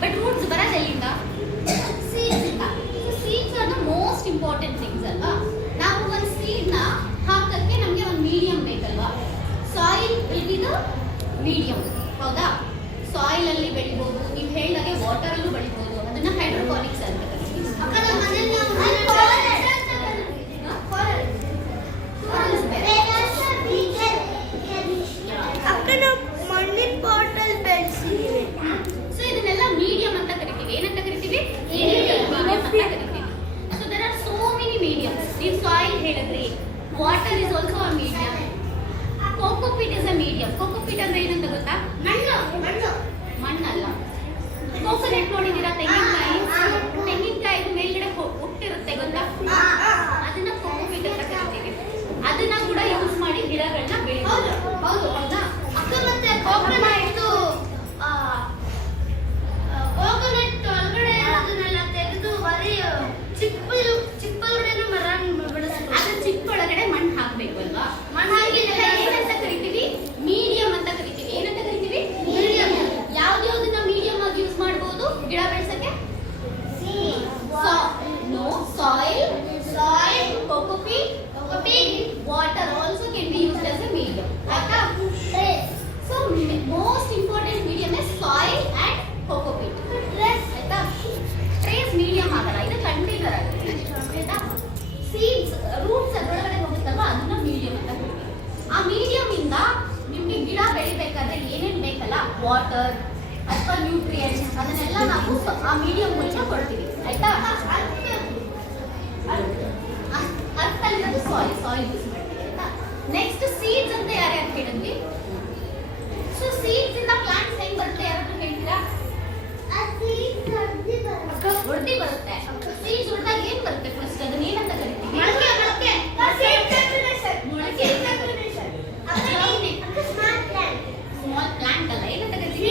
But roots ಬರೋದು ಎಲ್ಲಿಂದ? Seeds ಇಂದ. Seeds are the most important things ಅಲ್ವಾ. ನಾವು ಒಂದು ಸೀಡ್ನ ಹಾಕಕ್ಕೆ ನಮಗೆ ಒಂದು ಮೀಡಿಯಂ ಬೇಕಲ್ವಾ. Soil will be the medium, ಹೌದಾ? ಸಾಯಿಲ್ ಅಲ್ಲಿ ಬೆಳಿಬೋದು, ನೀವು ಹೇಳಿದಾಗೆ ವಾಟರ್ ಅಲ್ಲೂ ಬೆಳಿಬೋದು. ಅದನ್ನ ಹೈಡ್ರೋಪಾನಿಕ್ಸ್ ಅಂತ ಕರೀತೀವಿ. ಸೊ ಇದನ್ನೆಲ್ಲ ಮೀಡಿಯಂ ಅಂತ ಕರಿತೀವಿ. ಏನಂತ ಕರಿತೀವಿ? ಮೀಡಿಯಂ ಅಂತ ಕರಿತೀವಿ. So there are so many mediums. ನೀವು ಸಾಯಿಲ್ ಹೇಳಿದ್ರಿ, water is also a medium. Cocopeat is a medium. Cocopeat ಅಂದ್ರೆ ಏನಂತ ಗೊತ್ತಾ? ಮಣ್ಣಲ್ಲ. ಕೋಕೋನಟ್ ನೋಡಿದ್ದೀರಾ? ತೆಂಗಿನಕಾಯಿ ಮೇಲ್ಗಡೆ ಹುಟ್ಟಿರುತ್ತೆ ಗೊತ್ತಾ? ಅದನ್ನ ಕೋಕೋಪೀಟ್ ಅಂತ ಕರಿತೀವಿ. ಅದನ್ನ ಕೂಡ ಯೂಸ್ ಮಾಡಿ ಗಿಡಗಳನ್ನ ಬೆಳೆಯೋದು. ಹೌದು, ಹೌದಾ? ಅಕ್ಕ ಮತ್ತೆ ಕೋಕೋನಟ್ ಒಳಗಡೆ ಅದನ್ನೆಲ್ಲ ತೆಗೆದು ಬರೀ ಚಿಪ್ಪೊಳಗಡೆ ಮರ ಬೆಳೆಸ್ತಾರೆ. ಅದ್ರ ಚಿಪ್ಪೊಳಗಡೆ ಮಣ್ಣು ಹಾಕ್ಬೇಕು ಅಲ್ವಾ? ಮಣ್ಣು ಹಾಕಿ ಏನಂತ ಕರಿತೀವಿ? ಮೀಡಿಯಂ ಅಂತ ಕರಿತೀವಿ. ಏನಂತ ಕರಿತೀವಿ? ಮೀಡಿಯಂ. ಯಾವ್ದ್ಯಾವ್ದನ್ನ ಮೀಡಿಯಂ ಆಗಿ ಯೂಸ್ ಮಾಡಬಹುದು ಗಿಡ ಬೆಳೆಸಕ್ಕೆ? Soil, cocopeat, water also can be used as a medium. ಆಯ್ತಾ? So most important medium is soil and cocopeat. ಆಯ್ತಾ? ಟ್ರೇಸ್ ಮೀಡಿಯಂ ಆಗಲ್ಲ, ಇದು ಕಂಟೈನರ್ ಆಗುತ್ತೆ. ಆಯ್ತಾ? ಸೀಡ್ಸ್, ರೂಟ್ಸ್ ಅದರೊಳಗಡೆ ಹೋಗುತ್ತಲ್ವಾ, ಅದನ್ನ ಮೀಡಿಯಂ ಅಂತ ಕರಿತೀವಿ. ಆ ಮೀಡಿಯಂ ಇಂದ ನಿಮ್ಗೆ ಗಿಡ ಬೆಳಿಬೇಕಾದ್ರೆ ಏನೇನ್ ಬೇಕಲ್ಲ, ವಾಟರ್ ಅಥವಾ ನ್ಯೂಟ್ರಿಯೆಂಟ್ಸ್, ಅದನ್ನೆಲ್ಲ ನಾವು ಆ ಮೀಡಿಯಂ ಮೂಲಕ ಕೊಡ್ತೀವಿ. ಆಯ್ತಾ? ಅರ್ಥಲ್ಲಿರೋದು ಸಾಯಿಲ್ ಯೂಸ್ ಮಾಡ್ತೀವಿ. ಆಯ್ತಾ? ನೆಕ್ಸ್ಟ್ ಸೀಡ್ಸ್ ಅಂತ ಯಾರ್ಯಾರು ಹೇಳಿದ್ವಿ? ಸೊ ಸೀಡ್ಸ್ ಇಂದ ಪ್ಲಾಂಟ್ಸ್ ಹೆಂಗ್ ಬರುತ್ತೆ ಯಾರಾದ್ರೂ ಹೇಳ್ತೀರಾ? ಹೊಡ್ದಿ ಬರುತ್ತೆ. ಸೀಡ್ಸ್ ಹೊಡ್ದಾಗ ಏನ್ ಬರುತ್ತೆ ಫಸ್ಟ್? ಅದನ್ನ ಏನಂತ ಕರಿತೀವಿ? ಮೊಳಕೆ. ಸ್ಮಾಲ್ ಪ್ಲಾಂಟ್ ಅಲ್ಲ, ಏನಂತ ಕರಿತೀವಿ?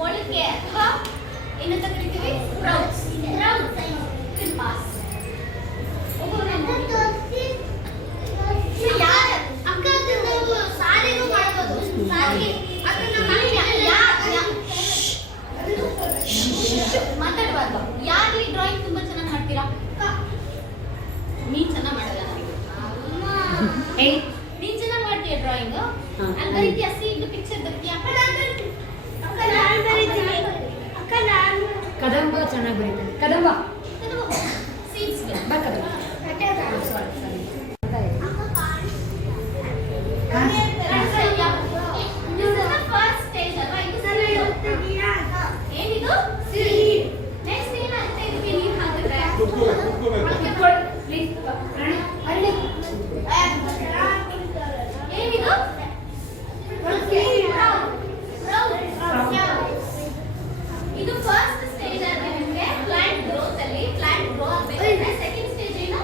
ಮೊಳಕೆ ಅಥವಾ ಏನಂತ ಕರಿತೀವಿ? ಸ್ಪ್ರೌಟ್ಸ್. ಪಾಸ್. ಮಾತಾಡಬಾರ್ದು. ಯಾರು ಈ ಡ್ರಾಯಿಂಗ್ ತುಂಬಾ ಚೆನ್ನಾಗಿ ಮಾಡ್ತೀರಾ? ನೀನ್ ಚೆನ್ನಾಗಿ ಮಾಡಲ್ಲ. ನೀನ್ ಚೆನ್ನಾಗಿ ಮಾಡ್ತೀಯ ಡ್ರಾಯಿಂಗ್. ಅಲ್ಲಿ ಬರೀತೀಯ, ಸೀಡ್ ಪಿಕ್ಚರ್ ಬರ್ತೀಯ. ಕದಂಬ ಚೆನ್ನಾಗಿ ಬರೀತಾರೆ. ಕದಂಬ ಸೀಡ್ಸ್ ಫಸ್ಟ್ ಸ್ಟೇಜ್ ಅಲ್ವಾ? ಏನಿದು? ಸೀಡ್. ನೆಕ್ಸ್ಟ್ ಏನಾಗುತ್ತೆ? ಇದಕ್ಕೆ ನೀರು ಹಾಕಿದ್ರೆ ಏನಿದು? ಇದು ಫಸ್ಟ್ ಸ್ಟೇಜ್ ಆದ್ರೆ ನಿಮಗೆ ಪ್ಲಾಂಟ್ ಗ್ರೋತ್ ಅಲ್ಲಿ. ಪ್ಲಾಂಟ್ ಗ್ರೋ ಆಗಬೇಕಾದ್ರೆ ಸೆಕೆಂಡ್ ಸ್ಟೇಜ್ ಏನು?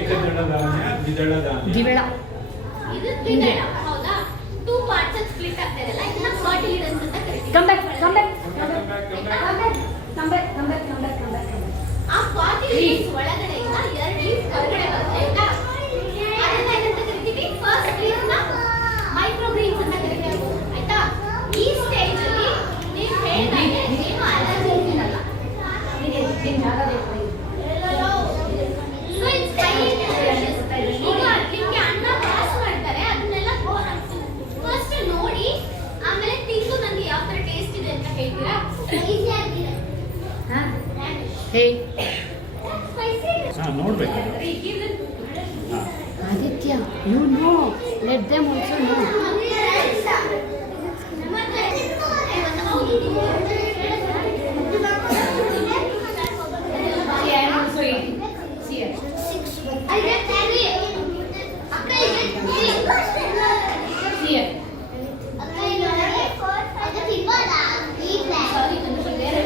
ಏಕದಳ ಧಾನ್ಯ, ದ್ವಿದಳ ಧಾನ್ಯ. ದ್ವಿದಳ. ಇದು ದ್ವಿದಳ ಹೌದಾ? 2 ಪಾರ್ಟ್ಸ್ ಸ್ಪ್ಲಿಟ್ ಆಗ್ತಾ ಇದೆಲ್ಲ ಇದನ್ನ ಫರ್ಟಿಲಿಡನ್ಸ್ ಅಂತ ಕರೀತೀವಿ. Come back. ಆ ಫರ್ಟಿಲಿಡನ್ಸ್ ಒಳಗಡೆ ಇಂದ 2 ಲೀಫ್ ಹೊರಗಡೆ ಬರುತ್ತೆ ಆಯ್ತಾ? ಅದನ್ನ ಏನಂತ ಕರಿತೀವಿ? ಫಸ್ಟ್ ಲೀಫ್ ನ ಮೈಕ್ರೋಗ್ರೀನ್ಸ್ ಅಂತ ಕರಿತೀವಿ ಆಯ್ತಾ? ಈ ಸ್ಟೇಜ್ ಅಲ್ಲಿ ನೀವು ಹೇಳಿದಾಗೆ ಏನು ಅಲರ್ಜಿ ಇರಲ್ಲ. So it's highly nutritious. ಈಗ ನಿಮ್ಗೆ ಅನ್ನ ಪಾಸ್ ಮಾಡ್ತಾರೆ ಅದನ್ನೆಲ್ಲ ಫಸ್ಟ್ ನೋಡಿ ಆಮೇಲೆ ತಿಂದು ನನಗೆ ಯಾವ ತರ ಟೇಸ್ಟ್ ಇದೆ ಅಂತ ಹೇಳ್ತೀರಾ? ಈಸಿ ಆಗಿದೆ. ಹೇ ನೋಡ್ಬೇಕು. Aditya, you know, let them also know. See, I am also eating. See here. See here. Sorry, ನನಗೆ ಬೇರೆ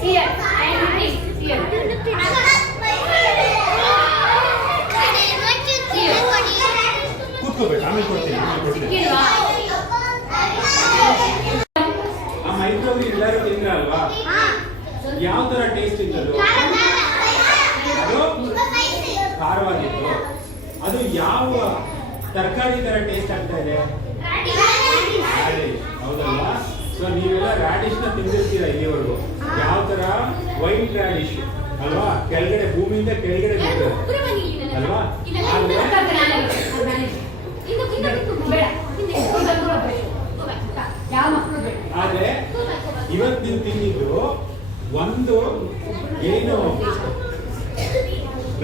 See here. I am eating. See here. ಕೂತ್ಕೋಬೇಕು, ಆಮೇಲೆ ಕೊಡ್ತೀನಿ. ಸಿಕ್ಕಿಲ್ವಾ? ಆ ಮೈಕ್ರೋಗ್ರೀನ್ ಎಲ್ಲರೂ ತಿಂದ್ರ ಅಲ್ವಾ? ಯಾವ ತರ ಟೇಸ್ಟ್ ಇದ್ದದು? ಅದು ಖಾರವಾಗಿತ್ತು. ಅದು ಯಾವ ತರಕಾರಿ ತರ ಟೇಸ್ಟ್ ಆಗ್ತಾ ಇದೆ? ರಾಡಿಶ್, ಹೌದಲ್ವಾ? ಸೊ ನೀವೆಲ್ಲ ರಾಡಿಶ್ ನ ತಿಂದಿರ್ತೀರಾ ಇಲ್ಲಿವರೆಗೂ. ಯಾವ ತರ? ವೈಟ್ ರಾಡಿಶ್ ಅಲ್ವಾ? ಕೆಳಗಡೆ ಭೂಮಿಯಿಂದ ಕೆಳಗಡೆ ಬರ್ತದೆ ಅಲ್ವಾ? ಆದ್ರೆ ಇವತ್ತು ನೀವು ತಿಂದಿದ್ದು ಒಂದು ಏನು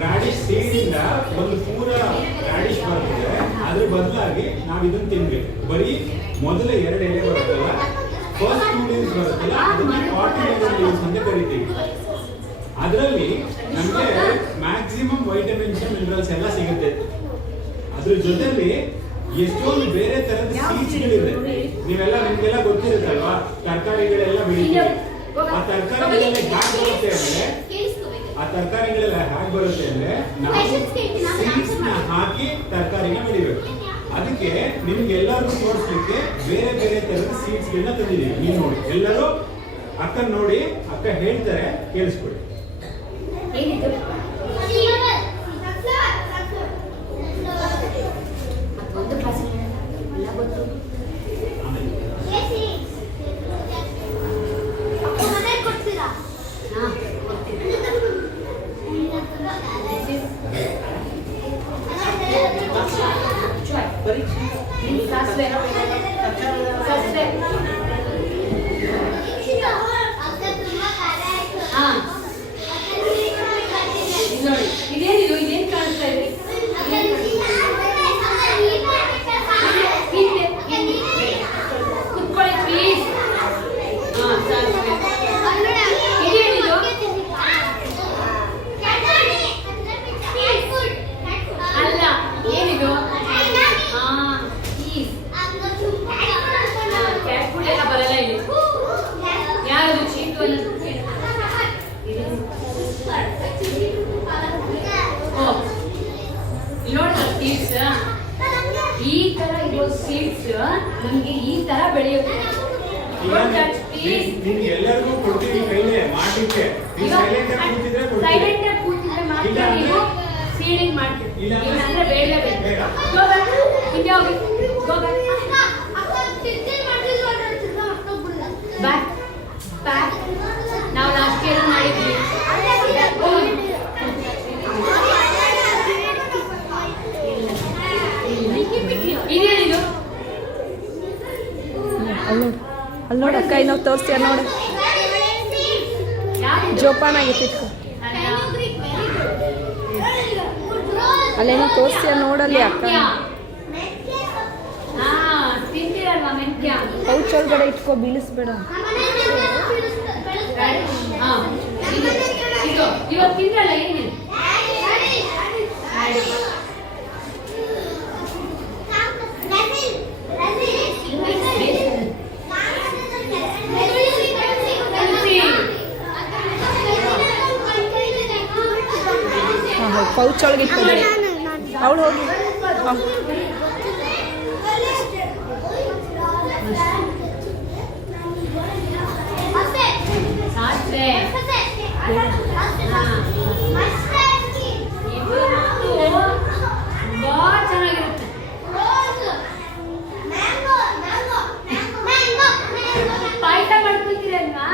ರಾಡಿಶ್ ಸೀಡ್ ಇಂದ ಒಂದು ಪೂರ ರಾಡಿಶ್ ಬರ್ತದೆ. ಅದ್ರ ಬದಲಾಗಿ ನಾವು ಇದನ್ನ ತಿನ್ಬೇಕು. ಬರೀ ಮೊದಲ 2 ಎಲೆ ಬರುತ್ತಲ್ಲ, ಫಸ್ಟ್ 2 ಲೀವ್ಸ್ ಬರುತ್ತಲ್ಲ, ಅದನ್ನ ಫರ್ಟಿಲೈಸರ್ ಲೀವ್ಸ್ ಅಂತ ಕರಿತೀವಿ. ಅದರಲ್ಲಿ ನಮಗೆ ಮ್ಯಾಕ್ಸಿಮಮ್ ವೈಟಮಿನ್ಸ್ ಮಿನರಲ್ಸ್ ಎಲ್ಲ ಸಿಗುತ್ತೆ. ಅದ್ರ ಜೊತೆಲಿ ಎಷ್ಟೊಂದು ಬೇರೆ ತರದ ಸೀಡ್ಸ್ಗಳಿದೆ. ನಿಮಗೆಲ್ಲ ಗೊತ್ತಿರುತ್ತಲ್ವಾ? ತರಕಾರಿಗಳೆಲ್ಲ ಬೆಳಿತೀವಿ. ಆ ತರಕಾರಿಗಳೆಲ್ಲ ಹ್ಯಾಕ್ ಬರುತ್ತೆ ಅಂದ್ರೆ ನಾವು ಸೀಡ್ಸ್ ನ ಹಾಕಿ ತರಕಾರಿನ ಬೆಳಿಬೇಕು. ಅದಕ್ಕೆ ನಿಮ್ಗೆಲ್ಲರಿಗೂ ತೋರಿಸ್ಲಿಕ್ಕೆ ಬೇರೆ ಬೇರೆ ತರದ ಸೀಡ್ಸ್ ಗಳನ್ನ ತಂದಿದ್ದೀವಿ. ನೀವು ನೋಡಿ, ಎಲ್ಲರೂ ಅಕ್ಕ ನೋಡಿ, ಅಕ್ಕ ಹೇಳ್ತಾರೆ, ಕೇಳಿಸ್ಕೊಡಿ. ಒಂದು ಕ್ಲಾಸ್ ಎಲ್ಲ ಗೊತ್ತು. ಇದೇನಿದು? ಇದೇನು ಕಾಣಿಸ್ತಾ ಇದೆ? ಕುತ್ಕೊಳ್ಳಿ ಪ್ಲೀಸ್. ಇದೇನಿದು? ಅಲ್ಲ, ಏನಿದು? ಕ್ಯಾಟ್ ಫುಡ್ ಎಲ್ಲ ಬರಲ್ಲ ಇಲ್ಲಿ. ಯಾರದು ಚೀಟು ಅನ್ನೋದು? ನೋಡ್ರ ಸೀಡ್ಸ್ ಈ ತರ ಇರೋ ಸೀಡ್ಸ್ ನಮ್ಗೆ ಈ ತರ ಬೆಳೆಯುತ್ತೆ. ಎಲ್ಲರಿಗೂ ಕೊಡ್ತೀವಿ ಕೈಲೇ ಮಾಡ್ಲಿಕ್ಕೆ. ಸೈಲೆಂಟ್ ಆಗಿ ಕೂತಿದ್ರೆ ಮಾತ್ರ ನೀವು ಸೀಡಿಂಗ್ ಮಾಡ್ತೀವಿ. ಇಲ್ಲಾಂದ್ರೆ ಬೇಡಲೇಬೇಕು. ಹಿಂದೆ ಹೋಗಿ ಬ್ಯಾಕ್ ಬ್ಯಾಕ್. ನಾವು ಲಾಸ್ಟ್ ಇಯರ್ ಮಾಡಿದ್ವಿ. ಇದೇನಿದು? ಅಲ್ಲಿ ನೋಡಿ ಅಕ್ಕ, ಇನ್ನೂ ತೋರಿಸ್ತೀಯ ನೋಡಿ. ಜೋಪಾನ ಆಗಿತ್ತು. ಅಲ್ಲೇನೋ ತೋರಿಸ್ತೀಯ ನೋಡಲ್ಲಿ ಅಕ್ಕ. ತಿಂತೀರಲ್ವಾ ಮೆಂತ್ಯ? ಪೌಚ್ ಒಳಗಡೆ ಇಟ್ಕೋ, ಬೀಳಿಸ್ಬೇಡ. ಇವಾಗ ತಿಂದ್ರಲ್ಲ, ಏನಿದೆ? ಪೌಚ್ ಒಳಗೆ ಇಟ್ಕೊಬೇಡಿ. ಅವಳು ಹೋಗಿ ಸಾಸಿವೆ ತುಂಬಾ ಚೆನ್ನಾಗಿರುತ್ತೆ. ಪಾಯಸ ಮಾಡ್ಕೊಳ್ತೀರಲ್ವಾ?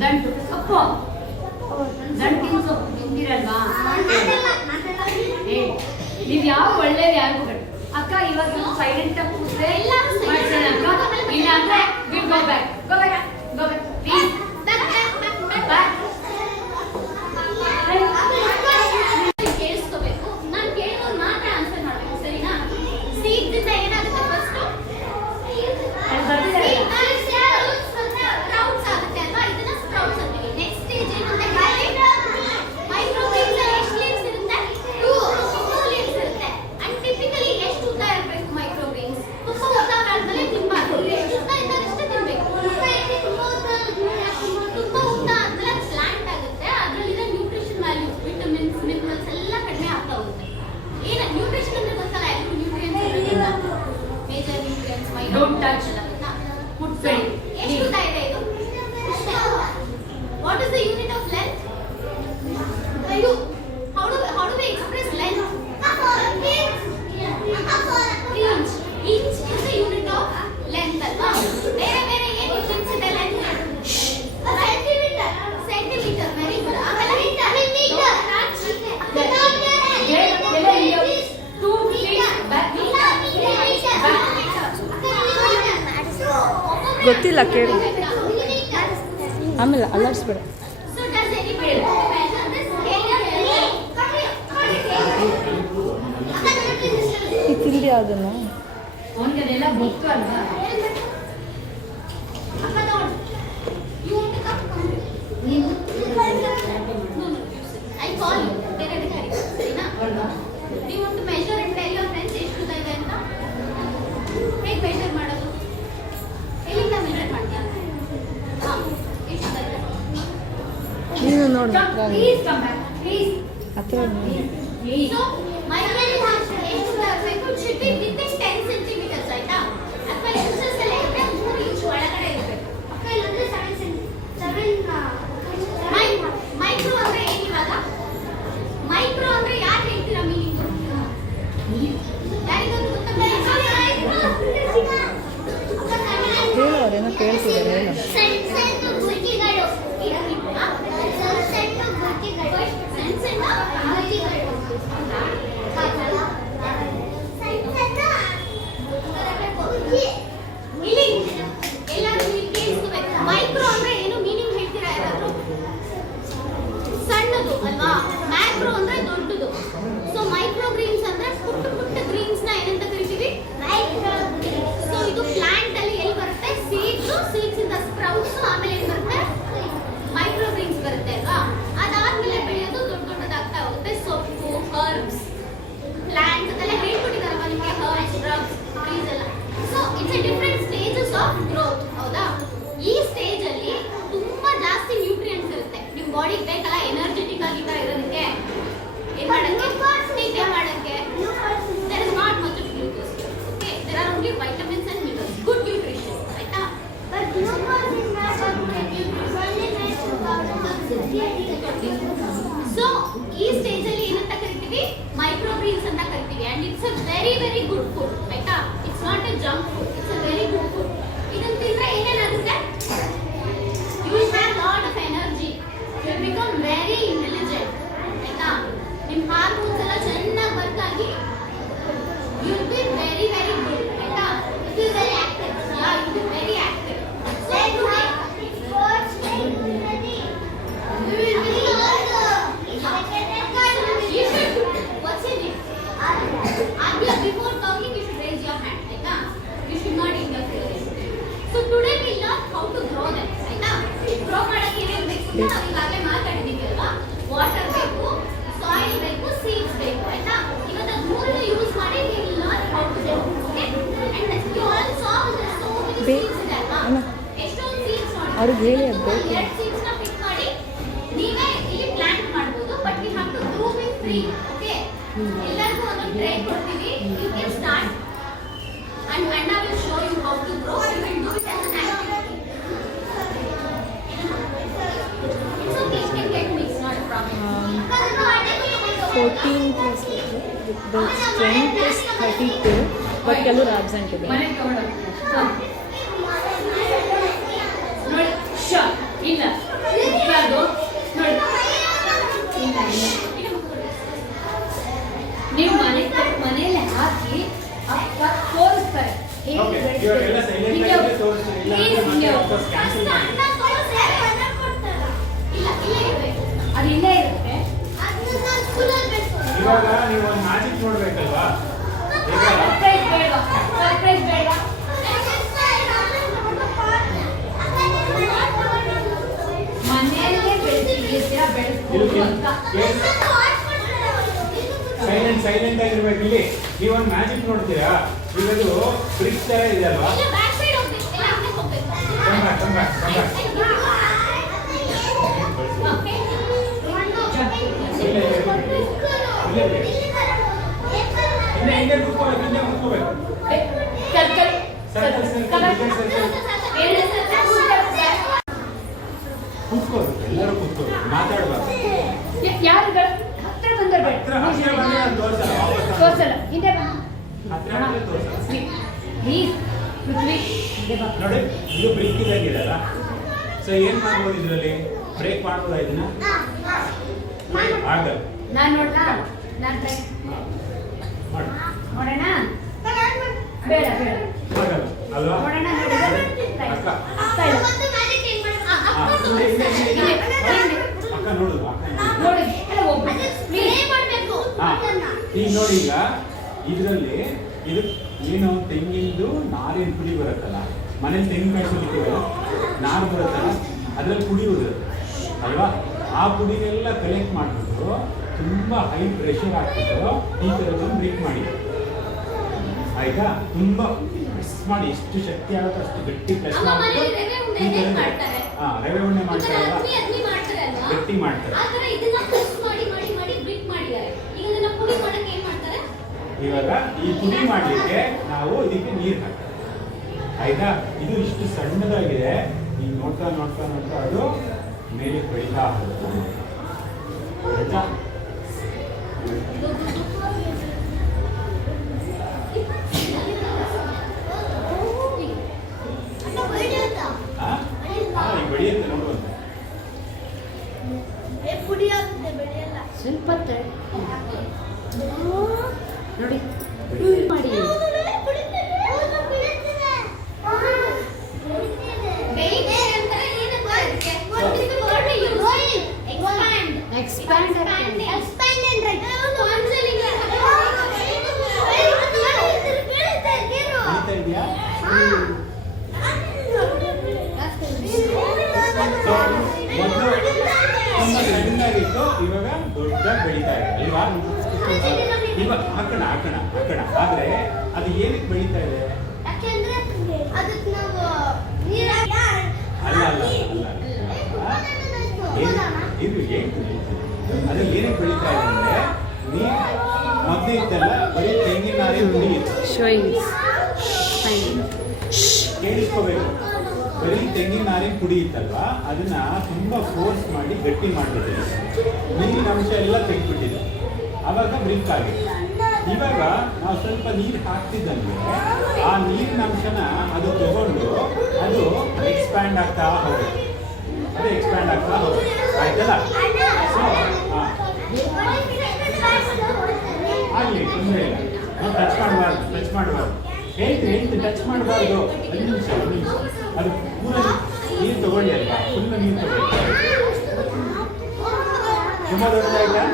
ದಂಟು ಸೊಪ್ಪು, ದಂಟಿನ ಸೊಪ್ಪು ತಿಂದಿರಲ್ವಾ? ನೀವು ಯಾವ ಒಳ್ಳೇದು ಯಾರಿಗೂ ಬೇಡ ಅಕ್ಕ. ಇವಾಗ ಸೈಲೆಂಟ್ ಆಗಿ ಕೂತ್ರೆ ಎಲ್ಲ ಮಾಡ್ಸೋಣ ಅಕ್ಕ. ಇಲ್ಲ ಅಂದ್ರೆ ಗೋ ಬ್ಯಾಕ್ ಪ್ಲೀಸ್. ಕೇಳಿಸ್ಕೋಬೇಕು. ನಾನು ಕೇಳೋದು ಮಾತ್ರ ಆನ್ಸರ್ ಮಾಡಬೇಕು, ಸರಿನಾ? ಸೀಡ್ದಿಂದ ಏನಾಗುತ್ತೆ ಫಸ್ಟ್? ಸ್ಪ್ರೌಟ್ಸ್ ಆಗುತ್ತೆ ಅಲ್ವಾ? ಇದನ್ನ ಸ್ಪ್ರೌಟ್ಸ್ ಅಂತೀವಿ. ನೆಕ್ಸ್ಟ್ ಸ್ಟೇಜ್ ಏನಂತ ಹೇಳಿದ್ರೆ ಮೈಕ್ರೋಗ್ರೀನ್ಸ್ ಎಷ್ಟು ಲೀವ್ಸ್ ಇರುತ್ತೆ? 2 ಲೀವ್ಸ್ ಇರುತ್ತೆ. ಅಂಡ್ ಟಿಪಿಕಲಿ ಎಷ್ಟು ಉದ್ದ ಇರಬೇಕು ಮೈಕ್ರೋಗ್ರೀನ್ಸ್? ತುಂಬಾ ಉದ್ದ ಆದ್ಮೇಲೆ ತಿನ್ಬಾರ್ದು. ಎಷ್ಟು ಉದ್ದ ಇದ್ದಾಗ ಅಷ್ಟೇ ತಿನ್ಬೇಕು. ತುಂಬಾ ಉದ್ದ ಆದ್ಮೇಲೆ ಪ್ಲಾಂಟ್ ಆಗುತ್ತೆ. ಅದರಲ್ಲಿರೋ ನ್ಯೂಟ್ರಿಷನ್ ವ್ಯಾಲ್ಯೂ, ವಿಟಮಿನ್ಸ್, ಮಿನರಲ್ಸ್ ಎಲ್ಲ ಕಡಿಮೆ ಆಗ್ತಾ ಹೋಗುತ್ತೆ. ಏನು ನ್ಯೂಟ್ರಿಷನ್ ಅಂದ್ರೆ ಗೊತ್ತಲ್ಲ, ಎಲ್ಲರೂ nutrients major nutrients, Don't touch. ಮುಟ್ಬೇಡಿ. ಎಷ್ಟು ಉದ್ದ ಇದೆ ಇದು? What is the unit of length? How do we express length? Inch. Inch is the unit of length ಅಲ್ವಾ? ಬೇರೆ ಬೇರೆ ಏನು ಯೂನಿಟ್ಸ್ ಇದೆ length? ಸೆಂಟಿಮೀಟರ್. Very good. ಆಮೇಲೆ ಮೀಟರ್. ಗೊತ್ತಿಲ್ಲ ಕೇಳಿ. ಆಮೇಲೆ ಅಲ್ಲಾಡಿಸ್ಬೇಡ. So does anybody measure this scale? ಈ ತಿಂಡಿ ಅದನ್ನು ಅವನಿಗೆ ಅದೆಲ್ಲ ಗೊತ್ತು ಅಲ್ವಾ? You want to come? No, I call you. ಬೇರೆ ಕರಿ, ಸರಿನಾ? Do you want to measure and tell your friends ಎಷ್ಟು ಉದ್ದ ಇದೆ ಅಂತ? ಹೇಗೆ ಮೆಷರ್ ಮಾಡೋದು? ಎಲ್ಲಿಂದ ಮೆಷರ್ ಮಾಡ್ತೀಯ? ಎಷ್ಟು ಉದ್ದ ಇದೆ? ನೀನು ನೋಡು ಪ್ಲೀಸ್ ಕಮ್ ಬ್ಯಾಕ್ ಪ್ಲೀಸ್. ಹತ್ರ So, micrometers ಎಷ್ಟು ಉದ್ದ ಇರಬೇಕು? It should be within 10 centimeters, ಆಯ್ತಾ? ಅಥವಾ inches ಅಲ್ಲಿ ಇದ್ರೆ 3 ಇಂಚ್ ಒಳಗಡೆ ಇರಬೇಕು. ಮೈಕ್ರೋ ಅಂದ್ರೆ ಏನು ಇವಾಗ? ಮೈಕ್ರೋ ಅಂದ್ರೆ ಯಾರು ಹೇಳ್ತೀರಾ ಮೀನಿಂಗ್? ಯಾರಿಗಾದ್ರೂ ಗೊತ್ತಾ? ಹೇಳು, ಅವ್ರೇನೋ ಕೇಳ್ತಿದ್ದಾರೆ ಹೇಳು. ಮೈಕ್ರೋ ಅಂದ್ರೆ ಏನು ಮೀನಿಂಗ್ ಹೇಳ್ತೀರಾ ಯಾರಾದ್ರೂ? ಸಣ್ಣದು ಅಲ್ವಾ? ಮ್ಯಾಕ್ರೋ ಅಂದ್ರೆ ದೊಡ್ಡದು. ಸೊ ಮೈಕ್ರೋಗ್ರೀನ್ಸ್ ಅಂದ್ರೆ ಪುಟ್ಟ ಪುಟ್ಟ ಗ್ರೀನ್ಸ್ ನ ಏನಂತ ಕರಿತೀವಿ? ಸೊ ಇದು ಪ್ಲಾಂಟ್ ಅಲ್ಲಿ ಎಲ್ಲಿ ಬರುತ್ತೆ? ಸೀಡ್ಸ್ ಇಂದ ಸ್ಪ್ರೌಟ್ಸ್, ಆಮೇಲೆ ಏನ್ ಬರುತ್ತೆ? ಮೈಕ್ರೋಗ್ರೀನ್ಸ್ ಬರುತ್ತೆ ಅಲ್ವಾ? ಅದಾದ್ಮೇಲೆ ಬೆಳೆಯೋದು ದೊಡ್ಡ ದೊಡ್ಡದಾಗ್ತಾ ಹೋಗುತ್ತೆ. ಸೊಪ್ಪು, ಹರ್ಬ್ಸ್, ಪ್ಲಾಂಟ್ಸ್ ಅದೆಲ್ಲ ಹೇಳ್ಕೊಟ್ಟಿದಾರಲ್ವಾ ನಿಮಗೆ? ಹರ್ಬ್ಸ್, ಶ್ರಬ್ಸ್, ಟ್ರೀಸ್ ಎಲ್ಲ. So it's A different stages of growth, ಹೌದಾ? ಈ ಸ್ಟೇಜ್ ಅಲ್ಲಿ ತುಂಬಾ ಜಾಸ್ತಿ ನ್ಯೂಟ್ರಿಯೆಂಟ್ಸ್ ಇರುತ್ತೆ. ನಿಮ್ ಬಾಡಿಗೆ ಬೇಕಲ್ಲ ಎನರ್ಜೆಟಿಕ್ ಆಗಿ ಇರೋದಕ್ಕೆ, ಏನ್ ಮಾಡಕ್ಕೆ? ನಿದ್ದೆ ಮಾಡಕ್ಕೆ. There is not much of glucose. Okay, there are only vitamins and minerals. Good nutrition, ಆಯ್ತಾ? ಸೊ ಈ ಸ್ಟೇಜ್ ಅಲ್ಲಿ ಏನಂತ ಕರಿತೀವಿ? ಮೈಕ್ರೋಗ್ರೀನ್ಸ್ ಅಂತ ಕರಿತೀವಿ. And it's a very very good food, ಆಯ್ತಾ? It's not a junk food, it's a very good food. ಇದನ್ನ ತಿಂದ್ರೆ ಏನೇನಾಗುತ್ತೆ? You will have lot of energy, you will become very intelligent, ಆಯ್ತಾ? ನಿಮ್ಮ ಹಾರ್ಮೋನ್ಸ್ ಎಲ್ಲ ಚೆನ್ನಾಗಿ ವರ್ಕ್ ಆಗಿ you will be very very good, ಆಯ್ತಾ? You will very active. Yeah, you will very active. So today you should, what's your name? Arya, before talking you should raise your hand, ಆಯ್ತಾ? You should not interfere. So today we learn how to grow them, ಆಯ್ತಾ? Grow ಮಾಡಕ್ಕೆ ಏನೇನು ಬೇಕು ಅಂತ ನಾವು ಈಗಾಗಲೇ ಮಾತಾಡಿದ್ದೀವಿ ಅಲ್ವಾ? Water ಬೇಕು, ಸಾಯಿಲ್ ಬೇಕು, ಸೀಡ್ಸ್ ಬೇಕು, ಆಯ್ತಾ? ಇವತ್ತು ಅದು ಮೂರನ್ನು ಯೂಸ್ ಮಾಡಿ we will learn how to grow, okay? And you all saw there so many seeds there. ಎಷ್ಟೊಂದು ಸೀಡ್ಸ್ ನೋಡಿ ಅವ್ರಿಗೆ ಹೇಳಿ ಅದು ಬೇಕು. 2 ಸೀಡ್ಸ್ ನ ಪಿಕ್ ಮಾಡಿ ನೀವೇ ಇಲ್ಲಿ ಪ್ಲಾಂಟ್ ಮಾಡಬಹುದು but we have to group in 3 okay ಎಲ್ಲರಿಗೂ ಒಂದೊಂದು ಟ್ರೇ ಕೊಡ್ತೀವಿ you can start and Anna will show you how to grow you will do it as an activity it's okay you can get mixed not a problem 14 plus the strength is 32 but ಕೆಲವರು absent ಇದೆ. ಮನೆಗೆ ತಗೊಂಡೋಗಿ ನೋಡಿ ಶ ಇಲ್ಲ ಅದು ನೋಡಿ ಇಲ್ಲ ಇಲ್ಲ ನೀವು ಮನೆಯಲ್ಲಿ ಹಾಕಿ ಅಪ್ಪ ತೋರಿಸ್ತಾರೆ ಹೇಗೆ Okay, ಬೆಳೆಸ್ಬೇಕು. ಇವಾಗೆಲ್ಲ silent ಹಿಂಗೆ ಆಗಿದ್ರೆ ತೋರಿಸಿ, ಇಲ್ಲ ಅಂದ್ರೆ please ಮತ್ತೆ ಹಿಂಗೆ ವಾಪಸ್ cancel ಮಾಡಿ. ಇಲ್ಲ ಇರಬೇಕು ಅದು ಇಲ್ಲೇ ಇರುತ್ತೆ ಇವಾಗ ನೀವು ಒಂದು ಮ್ಯಾಜಿಕ್ ನೋಡ್ಬೇಕಲ್ವಾ ಈಗ ಸರ್ಪ್ರೈಸ್ ಬೇಡವಾ ಸರ್ಪ್ರೈಸ್ ಬೇಡವಾ ಮನೆಯಲ್ಲೇ ಬೆಳೆಸಿದ್ದೀರಾ ಬೆಳೆಸ್ಬೋದು ಅಂತ ಸೈಲೆಂಟ್ ಆಗಿರ್ಬೇಕು. ಇಲ್ಲಿ ನೀವು ಒಂದು ಮ್ಯಾಜಿಕ್ ನೋಡ್ತೀರಾ ಈಗ ಅದು ಬ್ರಿಕ್ಸ್ ತರ ಇದೆ ಅಲ್ವಾ ಇಲ್ಲ ಬ್ಯಾಕ್ ಸೈಡ್ ಹೋಗ್ಬೇಕು ಇಲ್ಲ ಹಿಂದೆ ಹೋಗ್ಬೇಕು come back. ಹಿಂದೆ ಕೂತ್ಕೋಬೇಕು ಕೂತ್ಕೋಬೇಕು ಎಲ್ಲರೂ ಕೂತ್ಕೋಬೇಕು ಮಾತಾಡ್ಬಾರ್ದು ಯಾರುಗಳ ಹತ್ರ ಬಂದ್ರೆ ಹತ್ರ ಬಂದ್ರೆ ನಾನು ತೋರ್ಸಲ್ಲ ವಾಪಸ್ ತೋರ್ಸಲ್ಲ ಹಿಂದೆ ಹತ್ರ ಬಂದ್ರೆ ತೋರ್ಸಲ್ಲ ಪ್ಲೀಸ್ ಪೃಥ್ವಿ ಹಿಂದೆ ಬಾ ನೋಡಿ ಇದು ಬ್ರೇಕ್ ಇದಾಗಿದೆಯಲ್ಲ ಸೊ ಏನ್ ಮಾಡ್ಬೋದು ಇದರಲ್ಲಿ ಬ್ರೇಕ್ ಮಾಡ್ಬೋದಾ ಇದನ್ನ ಆಗಲ್ಲ ನಾನು ನೋಡ್ಲಾ ನಾನು ಟ್ರೈ ಮಾಡಿ ನೋಡೋಣ ಬೇಡ ಬೇಡ ಆಗಲ್ಲ ಅಲ್ವಾ ನೋಡೋಣ ಅಕ್ಕ ಆಗ್ತಾ ಇಲ್ಲ ಅಕ್ಕ ನೋಡು ನೋಡಿ ಎಲ್ಲ ಹೋಗ್ಬೇಕು ಪ್ಲೀಸ್ ಈಗ ನೋಡಿ ಈಗ ಇದರಲ್ಲಿ ಇದು ಏನು ತೆಂಗಿಂದು ನಾರಿನ ಪುಡಿ ಬರುತ್ತಲ್ಲ ಮನೇಲಿ ತೆಂಗಿನಕಾಯಿ ಸುಲಿತೀವಲ್ಲ ನಾರು ಬರುತ್ತಲ್ಲ ಅದ್ರಲ್ಲಿ ಪುಡಿ ಉಳಿರುತ್ತೆ ಅಲ್ವಾ ಆ ಪುಡಿನೆಲ್ಲ ಕಲೆಕ್ಟ್ ಮಾಡಿಬಿಟ್ಟು ತುಂಬ ಹೈ ಪ್ರೆಷರ್ ಹಾಕ್ಬಿಟ್ಟು ಈ ಥರದನ್ನು ಬ್ರೇಕ್ ಮಾಡಿ ಆಯ್ತಾ ತುಂಬ ಪ್ರೆಸ್ ಮಾಡಿ ಎಷ್ಟು ಶಕ್ತಿ ಆಗುತ್ತೋ ಅಷ್ಟು ಗಟ್ಟಿ ಪ್ರೆಸ್ ಅಮ್ಮ ಮಾಡಿಬಿಟ್ಟು ಮನೇಲಿ ರವೆ ಉಂಡೆ ಈ ಹೇಗೆ ಥರ ಮಾಡ್ತಾರೆ? ರವೆ ಉಂಡೆ ಮಾಡ್ತಾರಲ್ಲ ಅದ್ಮಿ ಮಾಡ್ತಾರೆ ಅಲ್ವಾ ಗಟ್ಟಿ ಮಾಡ್ತಾರೆ ಆ ಥರ ಇದನ್ನ ಪ್ರೆಸ್ ಮಾಡಿ ಬ್ರಿಕ್ ಮಾಡಿದ್ದಾರೆ ಈಗ ಇದನ್ನ ಪುಡಿ ಮಾಡಕ್ಕೆ ಏನ್ ಮಾಡ್ತಾರೆ ಇವಾಗ ಈ ಪುಡಿ ಮಾಡಲಿಕ್ಕೆ ನಾವು ಇದಕ್ಕೆ ನೀರು ಹಾಕ್ತೀವಿ ಆಯ್ತಾ ಇದು ಇಷ್ಟು ಸಣ್ಣದಾಗಿದೆ ಈಗ ನೋಡ್ತಾ ಅದು ಮೇಲೆ ಬೆಳೀತಾ ಹೋಗುತ್ತೆ ಆಯ್ತಾ ಈಗ ಬೆಳೆಯುತ್ತೆ ನೋಡುವಂತ ಸ್ವಲ್ಪ ನೋಡಿ ಮಾಡಿ ಬೆಳೀತಾ ಇದೆಯಾ ಮೊದಲು ತುಂಬಾ ಸಣ್ಣದಾಗಿತ್ತು ಇವಾಗ ದೊಡ್ಡ ಬೆಳೀತಾ ಇದೆ ಅಲ್ವಾ ಇವಾಗ ಹಾಕೋಣ ಆದ್ರೆ ಅದು ಏನಕ್ಕೆ ಬೆಳೀತಾ ಇದೆ ಅಲ್ಲ ಇದು ಹೇಳ್ತೀನಿ ಅದ್ರಲ್ಲಿ ಏನಕ್ಕೆ ಬೆಳೀತಾ ಇದೆ ಅಂದ್ರೆ ನೀರು ಮೊದಲು ಇತ್ತಲ್ಲ ಬರೀ ತೆಂಗಿನ ನಾರಿನ ಪುಡಿ ಇತ್ತು Showing ಕೇಳಿಸ್ಕೋಬೇಕು ಬರೀ ತೆಂಗಿನ ನಾರಿನ ಪುಡಿ ಇತ್ತಲ್ವಾ ಅದನ್ನ ತುಂಬಾ ಫೋರ್ಸ್ ಮಾಡಿ ಗಟ್ಟಿ ಮಾಡಿಬಿಟ್ಟಿದೆ ನೀರಿನ ಅಂಶ ಎಲ್ಲ ತೆಗೆದ್ಬಿಟ್ಟಿದೆ ಆವಾಗ ಬ್ರೇಕ್ ಆಗಿದೆ ಇವಾಗ ನಾವು ಸ್ವಲ್ಪ ನೀರು ಹಾಕ್ತಿದ್ದಂಗೆ ಆ ನೀರಿನ ಅಂಶನ ಅದು ತಗೊಂಡು ಅದು ಎಕ್ಸ್ಪ್ಯಾಂಡ್ ಆಗ್ತಾ ಹೋಗುತ್ತೆ ಆಯ್ತಲ್ಲ ಸೊ ಆಗಲಿ ತೊಂದರೆ ಇಲ್ಲ ನಾವು ಟಚ್ ಮಾಡಬಾರ್ದು ಹೇಳ್ತೀನಿ ಟಚ್ ಮಾಡಬಾರ್ದು ಒಂದು ನಿಮಿಷ ಅದು ಪೂರ ನೀರು ತಗೊಳ್ಳಿ ಅಲ್ವಾ ಫುಲ್ ನೀರು ತಗೊಳ್ಳಿ ತುಂಬ ದೊಡ್ಡದಾಯ್ತಾ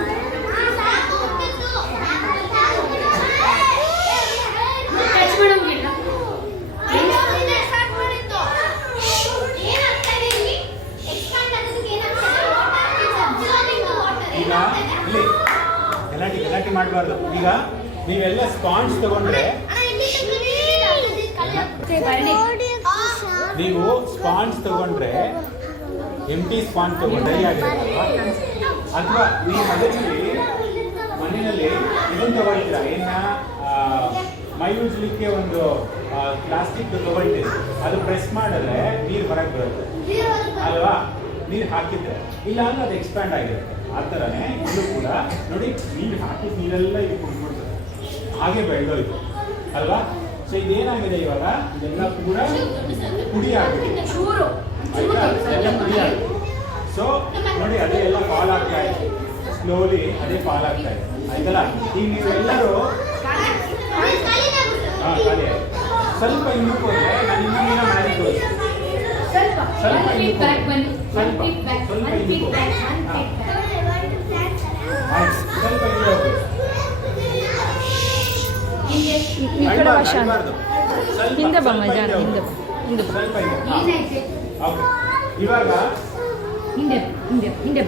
ಟಚ್ ಮಾಡೋಂಗಿಲ್ಲ ಈಗ ಇಲ್ಲಿ ಗಲಾಟೆ ಮಾಡಬಾರ್ದು ಈಗ ನೀವೆಲ್ಲ ಸ್ಪಾಂಜ್ ತಗೊಂಡ್ರೆ ಭರಣಿ ನೀವು ಸ್ಪಾಂಜ್ ತಗೊಂಡ್ರೆ ಎಂಟಿ ಸ್ಪಾಂಜ್ ತಗೊಂಡ್ರೆ ಆಗಿರುತ್ತಲ್ವಾ, ಅಥವಾ ನೀವು ಮನೆಯಲ್ಲಿ ಇದನ್ನು ತಗೊಳ್ತೀರಾ, ಏನ ಮೈ ಉಜ್ಲಿಕ್ಕೆ ಒಂದು ಪ್ಲಾಸ್ಟಿಕ್ ತಗೊಳ್ತೀರಿ, ಅದು ಪ್ರೆಸ್ ಮಾಡಿದ್ರೆ ನೀರು ಹೊರಗೆ ಬರುತ್ತೆ ಅಲ್ವಾ, ನೀರು ಹಾಕಿದ್ರೆ. ಇಲ್ಲ ಅಂದ್ರೆ ಅದು ಎಕ್ಸ್ಪ್ಯಾಂಡ್ ಆಗಿರುತ್ತೆ. ಆ ಥರನೇ ಇದು ಕೂಡ ನೋಡಿ, ನೀರು ಹಾಕಿದ ನೀರೆಲ್ಲ ಇದು ಕುಡ್ಬಿಡ್ತದೆ, ಹಾಗೆ ಬೆಳೆದೋಯ್ತು ಅಲ್ವಾ. ಸೊ ಇದೇನಾಗಿದೆ ಇವಾಗ, ಇದೆಲ್ಲ ಕೂಡ ಪುಡಿ ಆಗಿದೆ, ಆಯ್ತಾ, ಎಲ್ಲ ಪುಡಿ ಆಗಿದೆ. ಸೊ ನೋಡಿ, ಅದೇ ಎಲ್ಲ ಫಾಲ್ ಆಗ್ತಾ ಇದೆ, ಸ್ಲೋಲಿ ಅದೇ ಫಾಲ್ ಆಗ್ತಾ ಇದೆ, ಆಯ್ತಲ್ಲ. ಈಗ ನೀವೆಲ್ಲರೂ ಖಾಲಿ ಸ್ವಲ್ಪ ಇನ್ನೂ ಹೋದ್ರೆ ನಾನು ಇನ್ನೊಂದಿನ ಮಾಡಿ ತೋರಿಸ್ತೀನಿ. ಸ್ವಲ್ಪ ಇನ್ನೂ ಸ್ವಲ್ಪ ಇನ್ನೂ ಸ್ವಲ್ಪ ಇನ್ನೂ ಹೋಗ್ಬೇಕು. ಈ ಕಡೆ ಭಾಷ ಹಿಂದೆ ಬಮ್ಮ ಜಾನ ಹಿಂದೆ ಹಿಂದೆ ಸ್ವಲ್ಪ ಇದೆ. ಓಕೆ, ಇವಾಗ ಹಿಂದೆ ಹಿಂದೆ ಹಿಂದೆ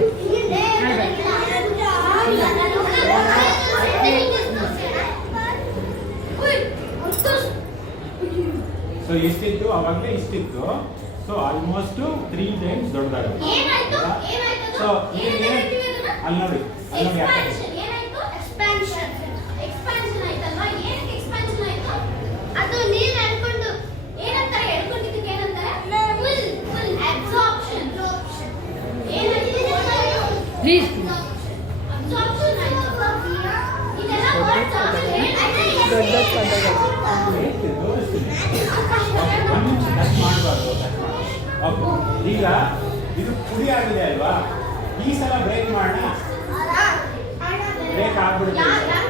ಸೊ ಇಷ್ಟಿತ್ತು, ಅವಾಗಲೇ ಇಷ್ಟಿತ್ತು. So almost 3 times ದೊಡ್ಡದಾಗುತ್ತೆ. ಸೊ ಅಲ್ಲಿ ನೋಡಿ, ಅದು ನೀರು ಹೇಳ್ಕೊಂಡು ಏನಂತಾರೆ, ಹೇಳ್ಕೊಂಡಿದ್ದಕ್ಕೆ ಏನಂತಾರೆ, ಫುಲ್ ಅಬ್ಸಾರ್ಪ್ಷನ್. ಪ್ಲೀಸ್ ಅಬ್ಸಾರ್ಪ್ಷನ್ ಆಯ್ತು. ಇದೆಲ್ಲ ವರ್ಡ್ಸ್ ದೊಡ್ಡ ಪದಗಳು. ಮಾಡಬಾರ್ದು. ಓಕೆ, ಈಗ ಇದು ಪುಡಿ ಆಗಿದೆ ಅಲ್ವಾ, ಈ ಸಲ ಬ್ರೇಕ್ ಮಾಡೋಣ. ಬ್ರೇಕ್ ಆಗ್ಬಿಡುತ್ತೆ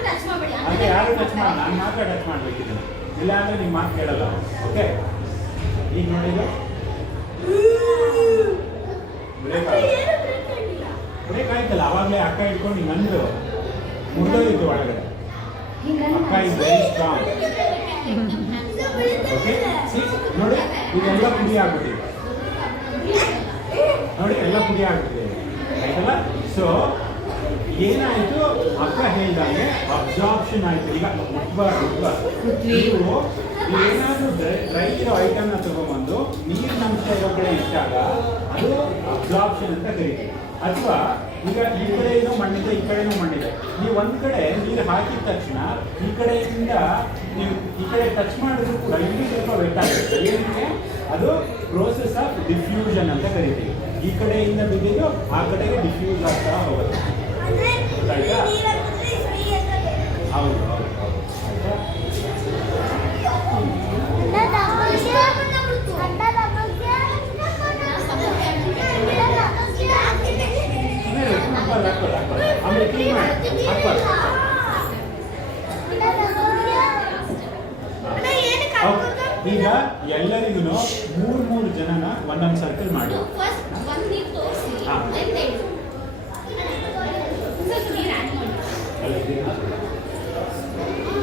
ಟಚ್ ಮಾಡಬೇಡಿ ಅಂದ್ರೆ ಯಾರು ಟಚ್ ಮಾಡಿ, ನಾನು ಮಾತ್ರ ಟಚ್ ಮಾಡ್ಬೇಕಿದೆ, ಇಲ್ಲ ಅಂದ್ರೆ ನಿಮ್ಮ ಮಾತು ಕೇಳಲ್ಲ. ಓಕೆ, ಈಗ ನೋಡಿ, ಬ್ರೇಕ್ ಬ್ರೇಕ್ ಆಯ್ತಲ್ಲ, ಅವಾಗಲೇ ಅಕ್ಕ ಇಟ್ಕೊಂಡು ಹಿಂಗೆ ಅಂದ್ರು ಮುರಿದೋಗಿತ್ತು ಒಳಗಡೆ. ಅಕ್ಕ ಇಸ್ ವೆರಿ ಸ್ಟ್ರಾಂಗ್. ಓಕೆ, ನೋಡಿ ಇದೆಲ್ಲ ಪುಡಿ ಆಗ್ಬಿಟ್ಟಿದೆ, ನೋಡಿ ಎಲ್ಲ ಪುಡಿ ಆಗ್ಬಿಟ್ಟಿದೆ, ಆಯ್ತಲ್ಲ. ಸೊ ಏನಾಯ್ತು, ಅಕ್ಕ ಹೇಳ್ದಂಗೆ ಅಬ್ಸಾರ್ಪ್ಷನ್ ಆಯ್ತು. ಈಗ ನೀವು ಏನಾದರೂ ಡ್ರೈ ಇರೋ ಐಟಮ್ನ ತಗೊಂಡ್ಬಂದು ನೀರಿನ ಅಂಶ ಇರೋ ಕಡೆ ಇಟ್ಟಾಗ ಅದು ಅಬ್ಸಾರ್ಪ್ಷನ್ ಅಂತ ಕರೀತೀವಿ. ಅಥವಾ ಈಗ ಈ ಕಡೆನೂ ಮಣ್ಣಿದೆ, ಈ ಕಡೆನೂ ಮಣ್ಣಿದೆ, ನೀವು ಒಂದು ಕಡೆ ನೀರು ಹಾಕಿದ ತಕ್ಷಣ ಈ ಕಡೆಯಿಂದ ನೀವು ಈ ಕಡೆ ಟಚ್ ಮಾಡಿದ್ರು ಕೂಡ ಇಲ್ಲಿ ಸ್ವಲ್ಪ ವೆಟ್ ಆಗುತ್ತೆ. ಏನಕ್ಕೆ? ಅದು ಪ್ರೋಸೆಸ್ ಆಫ್ ಡಿಫ್ಯೂಷನ್ ಅಂತ ಕರಿತೀವಿ. ಈ ಕಡೆಯಿಂದ ಬಿದ್ದಿದ್ದು ಆ ಕಡೆಗೆ ಡಿಫ್ಯೂಸ್ ಆಗ್ತಾ ಹೋಗುತ್ತೆ. ಆಯ್ತಾ? ಹೌದು ಹೌದು ಹೌದು. ಆಯ್ತಾ? ಆಮೇಲೆ ಕ್ಲೀನ್ ಮಾಡಿ ಹಾಕ್ಬಾರ್ದು. ಈಗ ಎಲ್ಲರಿಗೂ 3 ಜನನ ಒಂದೊಂದು ಸರ್ಕಲ್ ಮಾಡಿ.